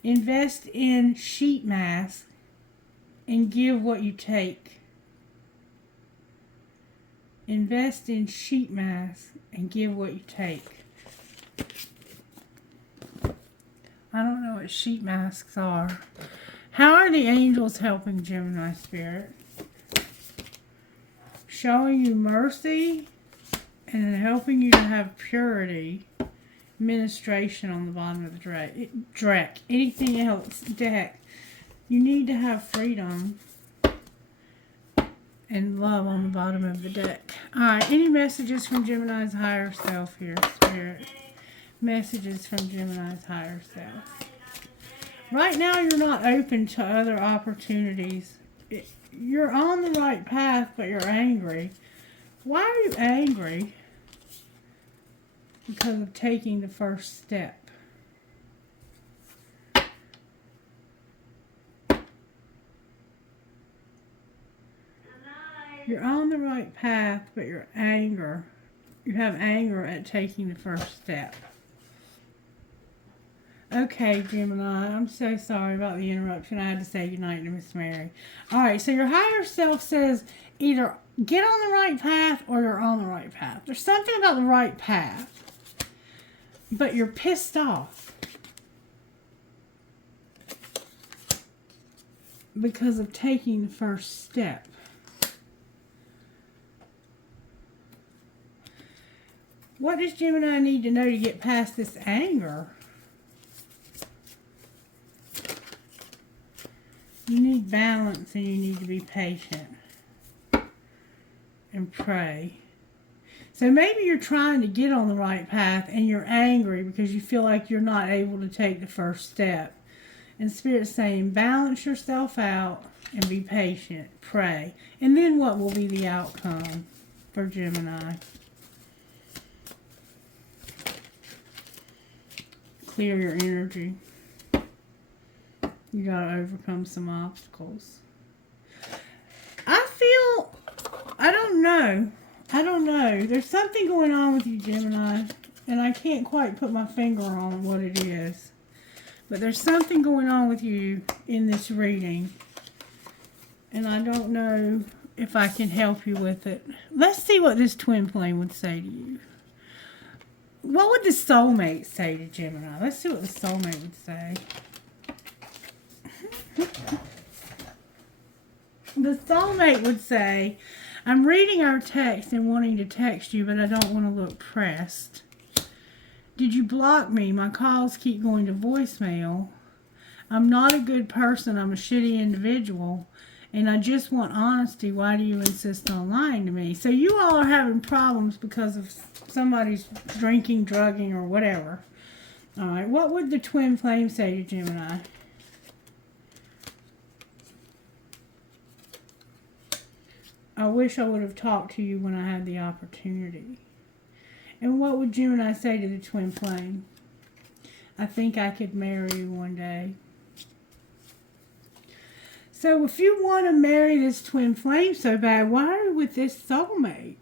Invest in sheet mask and give what you take. Invest in sheet mask and give what you take. I don't know what sheet masks are. How are the angels helping Gemini, Spirit? Showing you mercy and helping you to have purity. Administration on the bottom of the deck. Anything else, deck. You need to have freedom and love on the bottom of the deck. Alright, any messages from Gemini's higher self here, Spirit? Messages from Gemini's higher self. Right now, you're not open to other opportunities. You're on the right path, but you're angry. Why are you angry? Because of taking the first step. You're on the right path, but you're angry. You have anger at taking the first step. Okay, Gemini, I'm so sorry about the interruption. I had to say goodnight to Miss Mary. Alright, so your higher self says either get on the right path or you're on the right path. There's something about the right path, but you're pissed off because of taking the first step. What does Gemini need to know to get past this anger? You need balance and you need to be patient and pray. So maybe you're trying to get on the right path and you're angry because you feel like you're not able to take the first step. And Spirit's saying, balance yourself out and be patient. Pray. And then what will be the outcome for Gemini? Clear your energy. You gotta overcome some obstacles. I don't know. There's something going on with you, Gemini, and I can't quite put my finger on what it is. But there's something going on with you in this reading, and I don't know if I can help you with it. Let's see what this twin flame would say to you. What would the soulmate say to Gemini? Let's see what the soulmate would say. The soulmate would say, I'm reading our text and wanting to text you, but I don't want to look pressed. Did you block me? My calls keep going to voicemail. I'm not a good person. I'm a shitty individual. And I just want honesty. Why do you insist on lying to me? So you all are having problems because of somebody's drinking, drugging, or whatever. All right. What would the twin flame say to Gemini? I wish I would have talked to you when I had the opportunity. And what would Gemini say to the twin flame? I think I could marry you one day. So if you want to marry this twin flame so bad, why are you with this soulmate?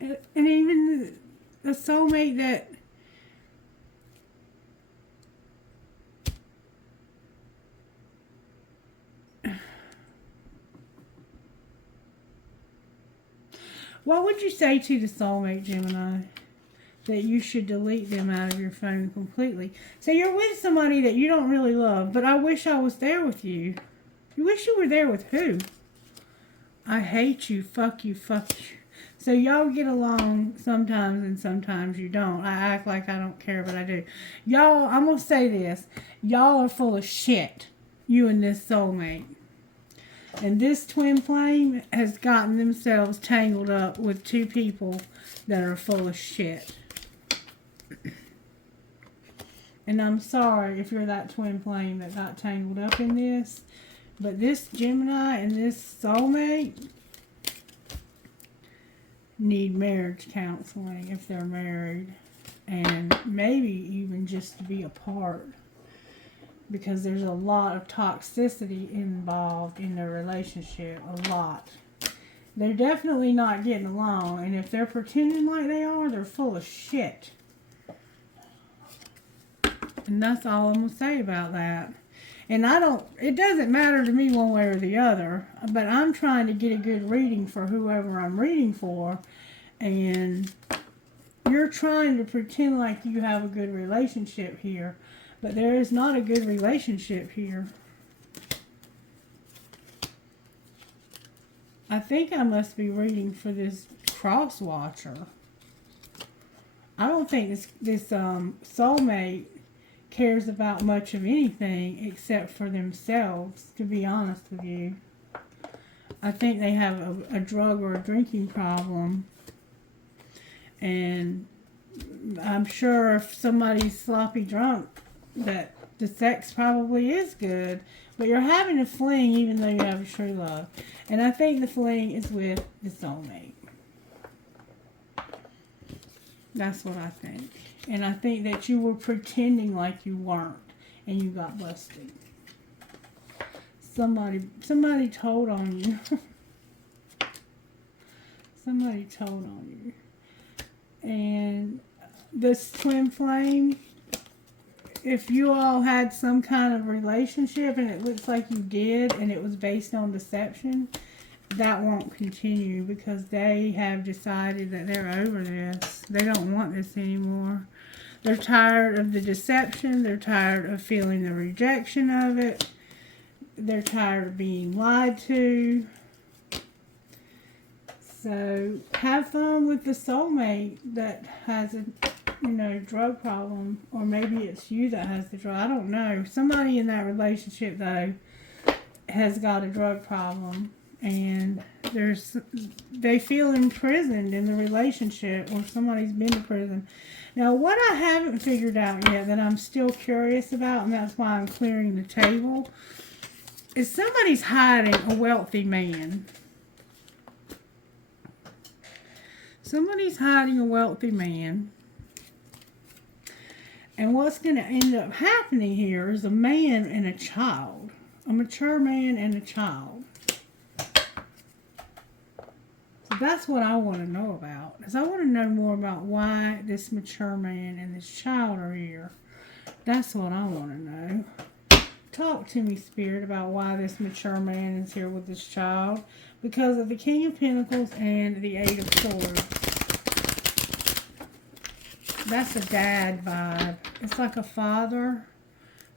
And even the soulmate that what would you say to the soulmate, Gemini? That you should delete them out of your phone completely. So you're with somebody that you don't really love, but I wish I was there with you. You wish you were there with who? I hate you, fuck you, fuck you. So y'all get along sometimes and sometimes you don't. I act like I don't care, but I do. Y'all, I'm going to say this. Y'all are full of shit. You and this soulmate. And this twin flame has gotten themselves tangled up with two people that are full of shit. And I'm sorry if you're that twin flame that got tangled up in this. But this Gemini and this soulmate need marriage counseling if they're married. And maybe even just to be apart. Because there's a lot of toxicity involved in their relationship. A lot. They're definitely not getting along. And if they're pretending like they are, they're full of shit. And that's all I'm going to say about that. And it doesn't matter to me one way or the other. But I'm trying to get a good reading for whoever I'm reading for. And you're trying to pretend like you have a good relationship here. But there is not a good relationship here. I think I must be reading for this cross watcher. I don't think this soulmate cares about much of anything except for themselves, to be honest with you. I think they have a drug or a drinking problem. And I'm sure if somebody's sloppy drunk, that the sex probably is good. But you're having a fling even though you have a true love. And I think the fling is with the soulmate. That's what I think. And I think that you were pretending like you weren't. And you got busted. Somebody told on you. Somebody told on you. And this twin flame, if you all had some kind of relationship and it looks like you did and it was based on deception, that won't continue because they have decided that they're over this. They don't want this anymore. They're tired of the deception. They're tired of feeling the rejection of it. They're tired of being lied to. So have fun with the soulmate that has a drug problem, or maybe it's you that has the drug. I don't know. Somebody in that relationship though has got a drug problem, and They feel imprisoned in the relationship, or somebody's been to prison. Now, what I haven't figured out yet that I'm still curious about, and that's why I'm clearing the table, is somebody's hiding a wealthy man. Somebody's hiding a wealthy man. And what's going to end up happening here is a man and a child. A mature man and a child. So that's what I want to know about. Because I want to know more about why this mature man and this child are here. That's what I want to know. Talk to me, Spirit, about why this mature man is here with this child. Because of the King of Pentacles and the Eight of Swords. That's a dad vibe. It's like a father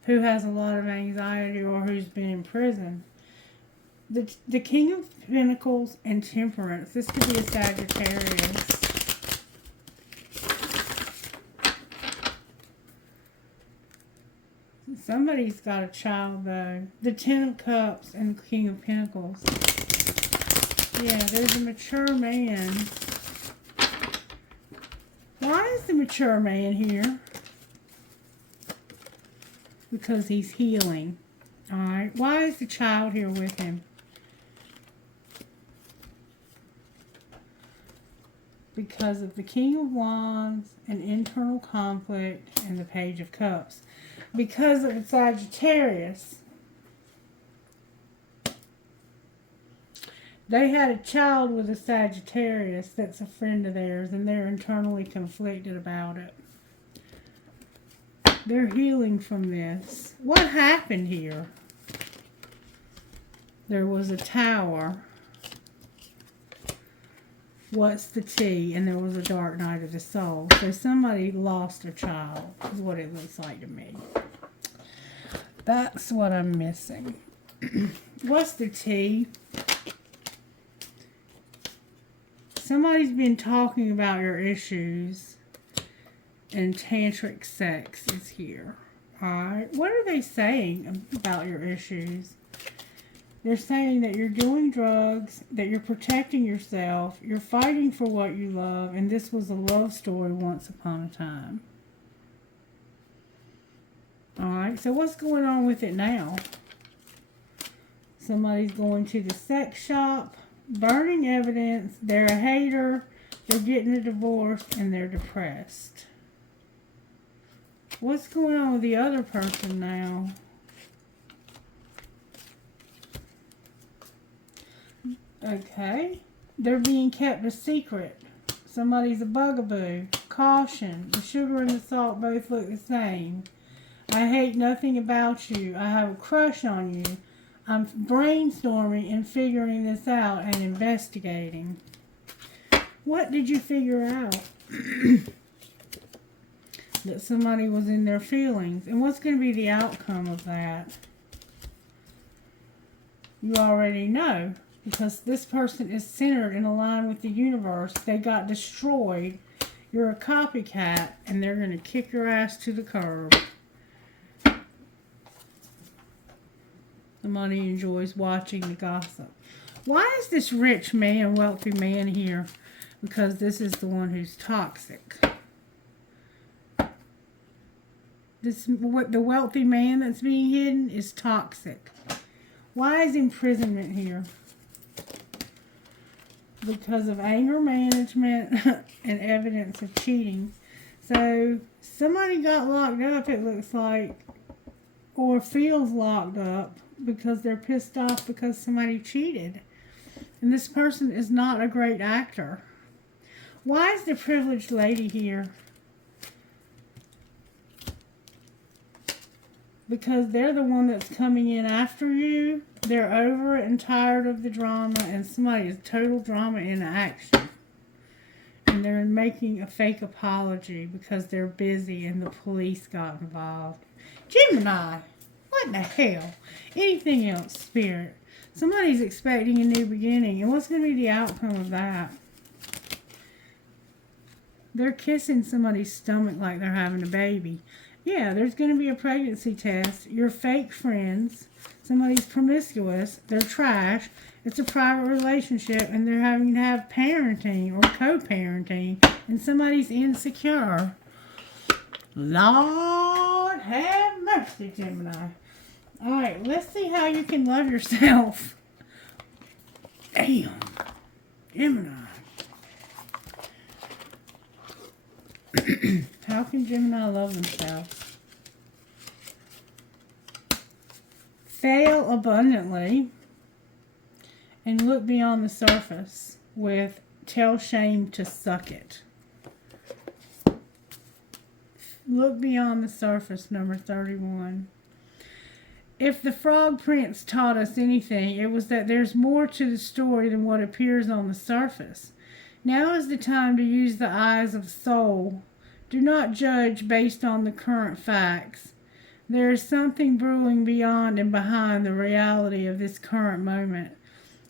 who has a lot of anxiety or who's been in prison. The King of Pentacles and Temperance. This could be a Sagittarius. Somebody's got a child, though. The Ten of Cups and the King of Pentacles. Yeah, there's a mature man. Why is the mature man here? Because he's healing. Alright. Why is the child here with him? Because of the King of Wands and internal conflict and the Page of Cups. Because of Sagittarius. They had a child with a Sagittarius that's a friend of theirs, and they're internally conflicted about it. They're healing from this. What happened here? There was a tower. What's the T? And there was a dark night of the soul. So somebody lost their child, is what it looks like to me. That's what I'm missing. What's the T? Somebody's been talking about your issues, and tantric sex is here. Alright, what are they saying about your issues? They're saying that you're doing drugs, that you're protecting yourself, you're fighting for what you love, and this was a love story once upon a time. Alright, so what's going on with it now? Somebody's going to the sex shop, burning evidence, they're a hater, they're getting a divorce, and they're depressed. What's going on with the other person now? Okay. They're being kept a secret. Somebody's a bugaboo. Caution. The sugar and the salt both look the same. I hate nothing about you. I have a crush on you. I'm brainstorming and figuring this out and investigating. What did you figure out? That somebody was in their feelings. And what's going to be the outcome of that? You already know. Because this person is centered and aligned with the universe. They got destroyed. You're a copycat. And they're going to kick your ass to the curb. Somebody enjoys watching the gossip. Why is this rich man, wealthy man here? Because this is the one who's toxic. The wealthy man that's being hidden is toxic. Why is imprisonment here? Because of anger management and evidence of cheating. So, somebody got locked up, it looks like, or feels locked up because they're pissed off because somebody cheated. And this person is not a great actor. Why is the privileged lady here? Because they're the one that's coming in after you. They're over it and tired of the drama, and somebody is total drama in action. And they're making a fake apology because they're busy and the police got involved. Gemini, what the hell? Anything else, Spirit? Somebody's expecting a new beginning, and what's going to be the outcome of that? They're kissing somebody's stomach like they're having a baby. Yeah, there's going to be a pregnancy test. You're fake friends. Somebody's promiscuous. They're trash. It's a private relationship, and they're having to have parenting or co-parenting, and somebody's insecure. Lord have mercy, Gemini. Alright, let's see how you can love yourself. Damn. Gemini. How can Gemini love themselves? Fail abundantly and look beyond the surface with tell shame to suck it. Look beyond the surface, number 31. If the Frog Prince taught us anything, it was that there's more to the story than what appears on the surface. Now is the time to use the eyes of soul. Do not judge based on the current facts. There is something brewing beyond and behind the reality of this current moment.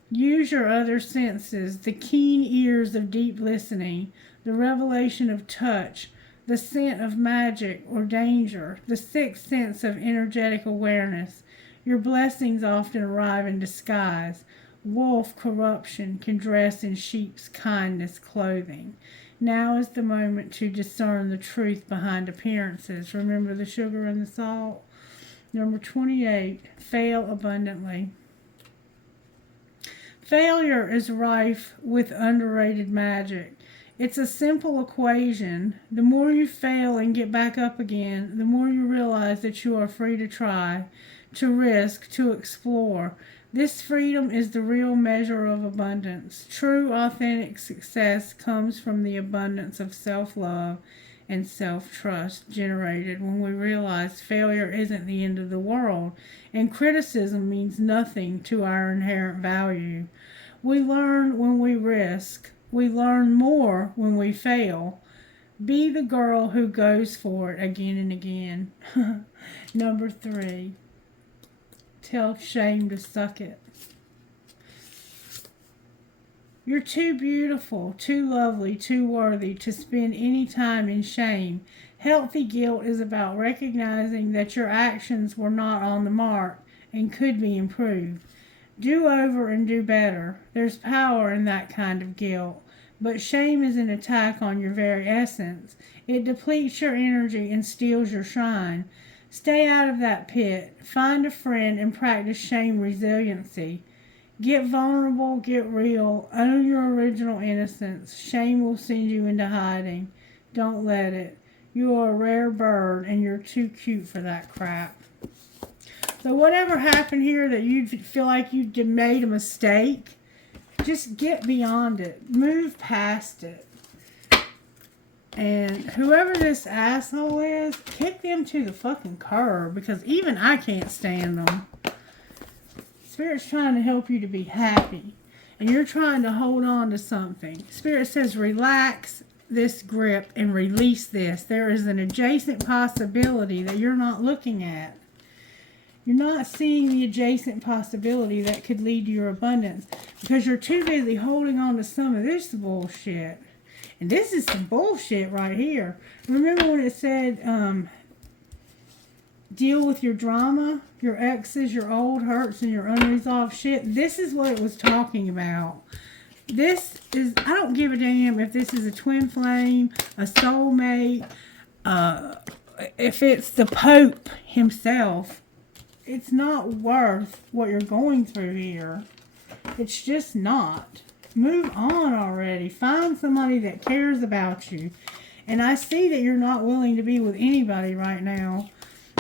Use your other senses, the keen ears of deep listening, the revelation of touch, the scent of magic or danger, the sixth sense of energetic awareness. Your blessings often arrive in disguise. Wolf corruption can dress in sheep's kindness clothing. Now is the moment to discern the truth behind appearances. Remember the sugar and the salt. Number 28, fail abundantly. Failure is rife with underrated magic. It's a simple equation. The more you fail and get back up again, the more you realize that you are free to try, to risk, to explore. This freedom is the real measure of abundance. True, authentic success comes from the abundance of self-love and self-trust generated when we realize failure isn't the end of the world, and criticism means nothing to our inherent value. We learn when we risk. We learn more when we fail. Be the girl who goes for it again and again. Number 3. Tell shame to suck it. You're too beautiful, too lovely, too worthy to spend any time in shame. Healthy guilt is about recognizing that your actions were not on the mark and could be improved. Do over and do better. There's power in that kind of guilt. But shame is an attack on your very essence. It depletes your energy and steals your shine. Stay out of that pit. Find a friend and practice shame resiliency. Get vulnerable, get real, own your original innocence. Shame will send you into hiding. Don't let it. You are a rare bird and you're too cute for that crap. So whatever happened here that you feel like you made a mistake, just get beyond it. Move past it. And whoever this asshole is, kick them to the fucking curb, because even I can't stand them. Spirit's trying to help you to be happy, and you're trying to hold on to something. Spirit says relax this grip and release this. There is an adjacent possibility that you're not looking at. You're not seeing the adjacent possibility that could lead to your abundance because you're too busy holding on to some of this bullshit. And this is some bullshit right here. Remember when it said, deal with your drama, your exes, your old hurts, and your unresolved shit? This is what it was talking about. This is, I don't give a damn if this is a twin flame, a soulmate, if it's the Pope himself. It's not worth what you're going through here. It's just not. Move on already. Find somebody that cares about you. And I see that you're not willing to be with anybody right now.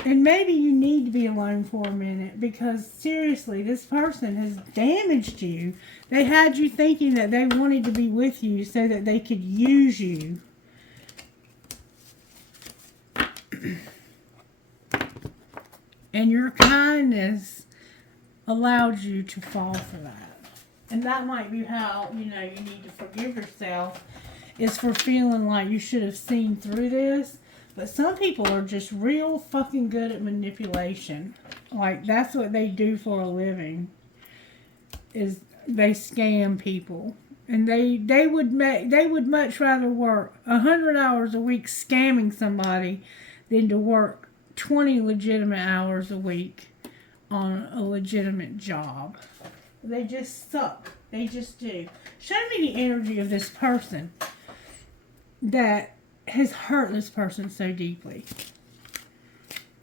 And maybe you need to be alone for a minute because seriously, this person has damaged you. They had you thinking that they wanted to be with you so that they could use you. And your kindness allowed you to fall for that. And that might be how, you need to forgive yourself, is for feeling like you should have seen through this. But some people are just real fucking good at manipulation. Like, that's what they do for a living, is they scam people. And they would much rather work 100 hours a week scamming somebody than to work 20 legitimate hours a week on a legitimate job. They just suck. They just do. Show me the energy of this person that has hurt this person so deeply.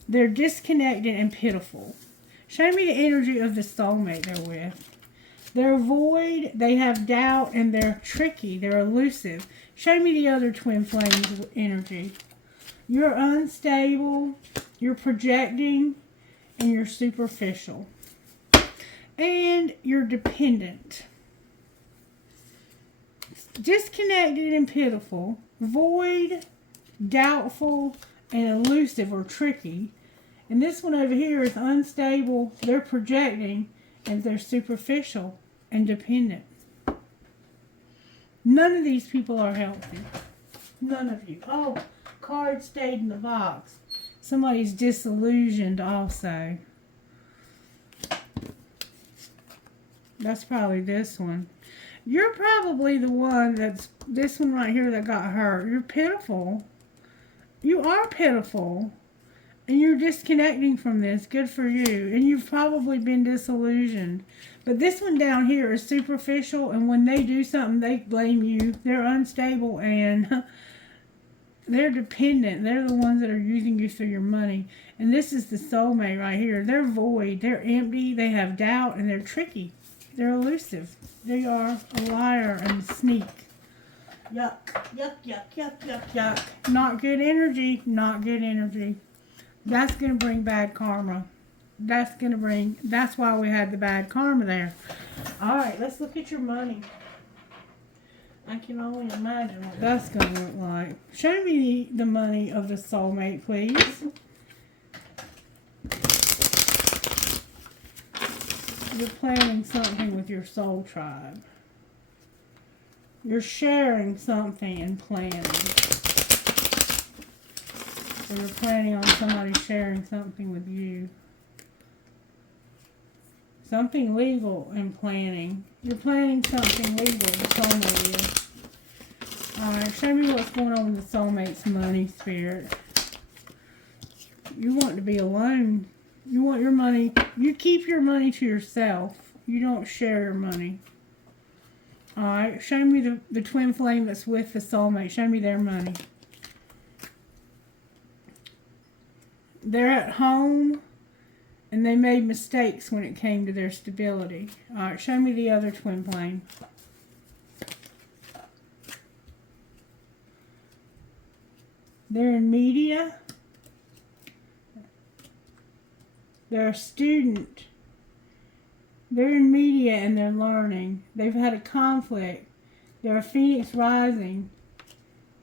They're disconnected and pitiful. Show me the energy of the soulmate they're with. They're void, they have doubt, and they're tricky. They're elusive. Show me the other twin flames energy. You're unstable, you're projecting, and you're superficial. And you're dependent. Disconnected and pitiful. Void, doubtful, and elusive or tricky. And this one over here is unstable, they're projecting, and they're superficial and dependent. None of these people are healthy. None of you. Oh, card stayed in the box. Somebody's disillusioned also. That's probably this one. You're probably the one that's this one right here that got hurt. You're pitiful. You are pitiful. And you're disconnecting from this. Good for you. And you've probably been disillusioned. But this one down here is superficial. And when they do something, they blame you. They're unstable and they're dependent. They're the ones that are using you for your money. And this is the soulmate right here. They're void. They're empty. They have doubt. And they're tricky. They're elusive. They are a liar and a sneak. Yuck. Yuck, yuck, yuck, yuck, yuck. Not good energy. Not good energy. That's going to bring bad karma. That's why we had the bad karma there. Alright, let's look at your money. I can only imagine what that's going to look like. Show me the money of the soulmate, please. You're planning something with your soul tribe. You're sharing something and planning. So you're planning on somebody sharing something with you. Something legal and planning. You're planning something legal, the soulmate is. Alright, show me what's going on with the soulmate's money, spirit. You want to be alone. You want your money. You keep your money to yourself. You don't share your money. Alright, show me the twin flame that's with the soulmate. Show me their money. They're at home, and they made mistakes when it came to their stability. Alright, show me the other twin flame. They're in media. They're a student. They're in media and they're learning. They've had a conflict. They're a phoenix rising.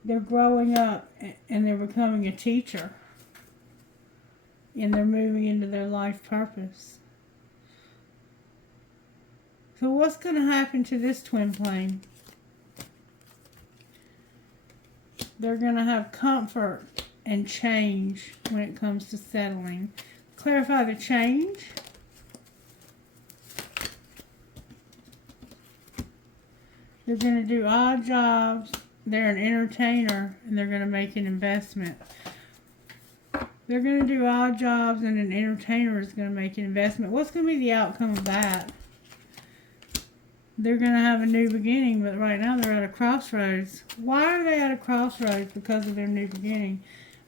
They're growing up and they're becoming a teacher. And they're moving into their life purpose. So what's going to happen to this twin flame? They're going to have comfort and change when it comes to settling. Clarify the change. They're going to do odd jobs. They're an entertainer and they're going to make an investment. They're going to do odd jobs and an entertainer is going to make an investment. What's going to be the outcome of that? They're going to have a new beginning, but right now they're at a crossroads. Why are they at a crossroads? Because of their new beginning.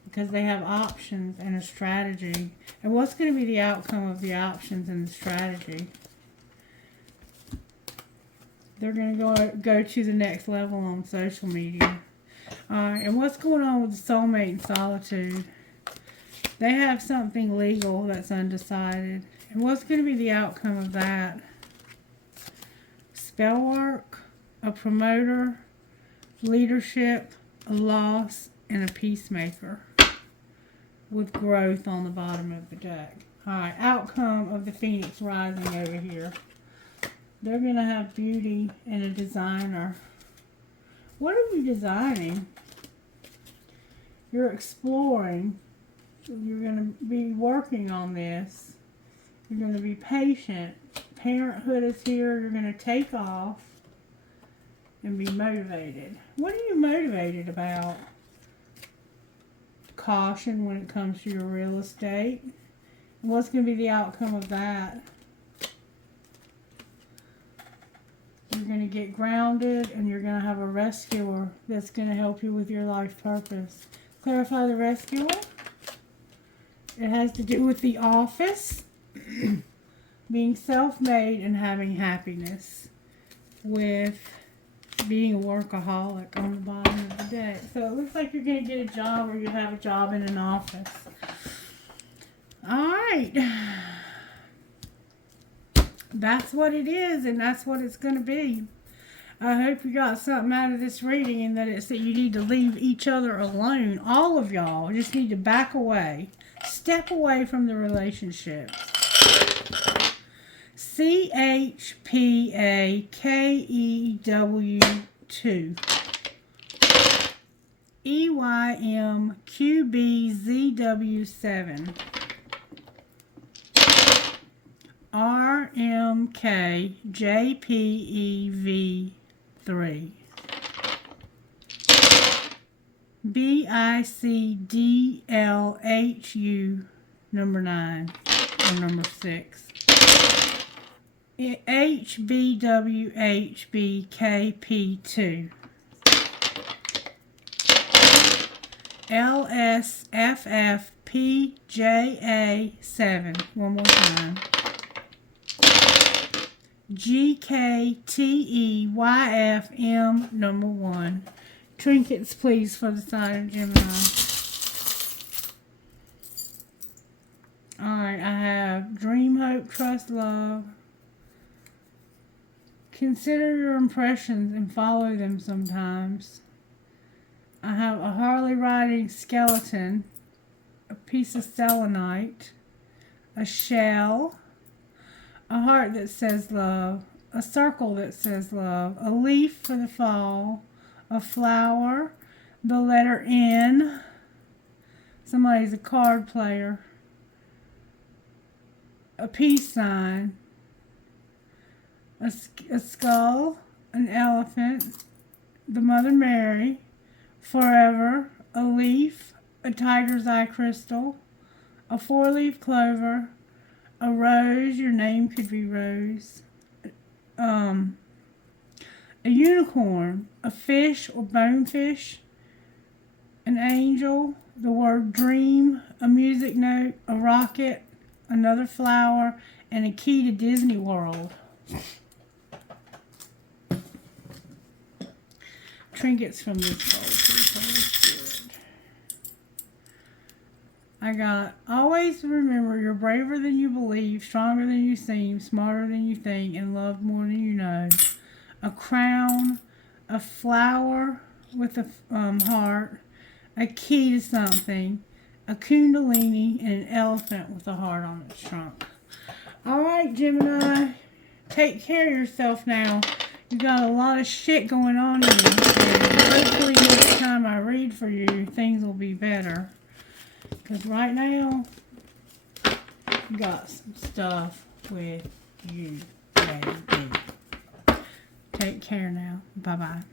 Because they have options and a strategy. And what's going to be the outcome of the options and the strategy? They're going to go to the next level on social media. Alright, and what's going on with the soulmate in solitude? They have something legal that's undecided. And what's going to be the outcome of that? Spell work, a promoter, leadership, a loss, and a peacemaker. With growth on the bottom of the deck. Alright, outcome of the Phoenix rising over here. They're going to have beauty and a designer. What are we designing? You're exploring. You're going to be working on this. You're going to be patient. Parenthood is here. You're going to take off and be motivated. What are you motivated about? Caution when it comes to your real estate. And what's going to be the outcome of that? You're going to get grounded, and you're going to have a rescuer that's going to help you with your life purpose. Clarify the rescuer. It has to do with the office, being self-made, and having happiness, with being a workaholic on the bottom of the deck. So it looks like you're going to get a job, or you have a job in an office. All right. That's what it is, and that's what it's going to be. I hope you got something out of this reading, and that it's that you need to leave each other alone. All of y'all just need to back away. Step away from the relationship. CHPAKEW2 EYMQBZW7 RMKJPEV3 BICDLHU number 9 or number 6 HBWHBKP2 LSFFPJA7 one more time GKTEYFM number 1. Trinkets, please, for the sign of Gemini. Alright, I have dream, hope, trust, love. Consider your impressions and follow them sometimes. I have a Harley riding skeleton, a piece of selenite, a shell, a heart that says love, a circle that says love, a leaf for the fall, a flower, the letter N, somebody's a card player, a peace sign, a skull, an elephant, the Mother Mary, forever, a leaf, a tiger's eye crystal, a 4-leaf clover, a rose, your name could be Rose, a unicorn, a fish or bonefish, an angel, the word dream, a music note, a rocket, another flower, and a key to Disney World. Trinkets from this bowl. I got, always remember you're braver than you believe, stronger than you seem, smarter than you think, and loved more than you know. A crown, a flower with a heart, a key to something, a kundalini, and an elephant with a heart on its trunk. Alright, Gemini, take care of yourself now. You got a lot of shit going on in you, and hopefully next time I read for you, things will be better. Because right now, you got some stuff with you, baby. Take care now. Bye-bye.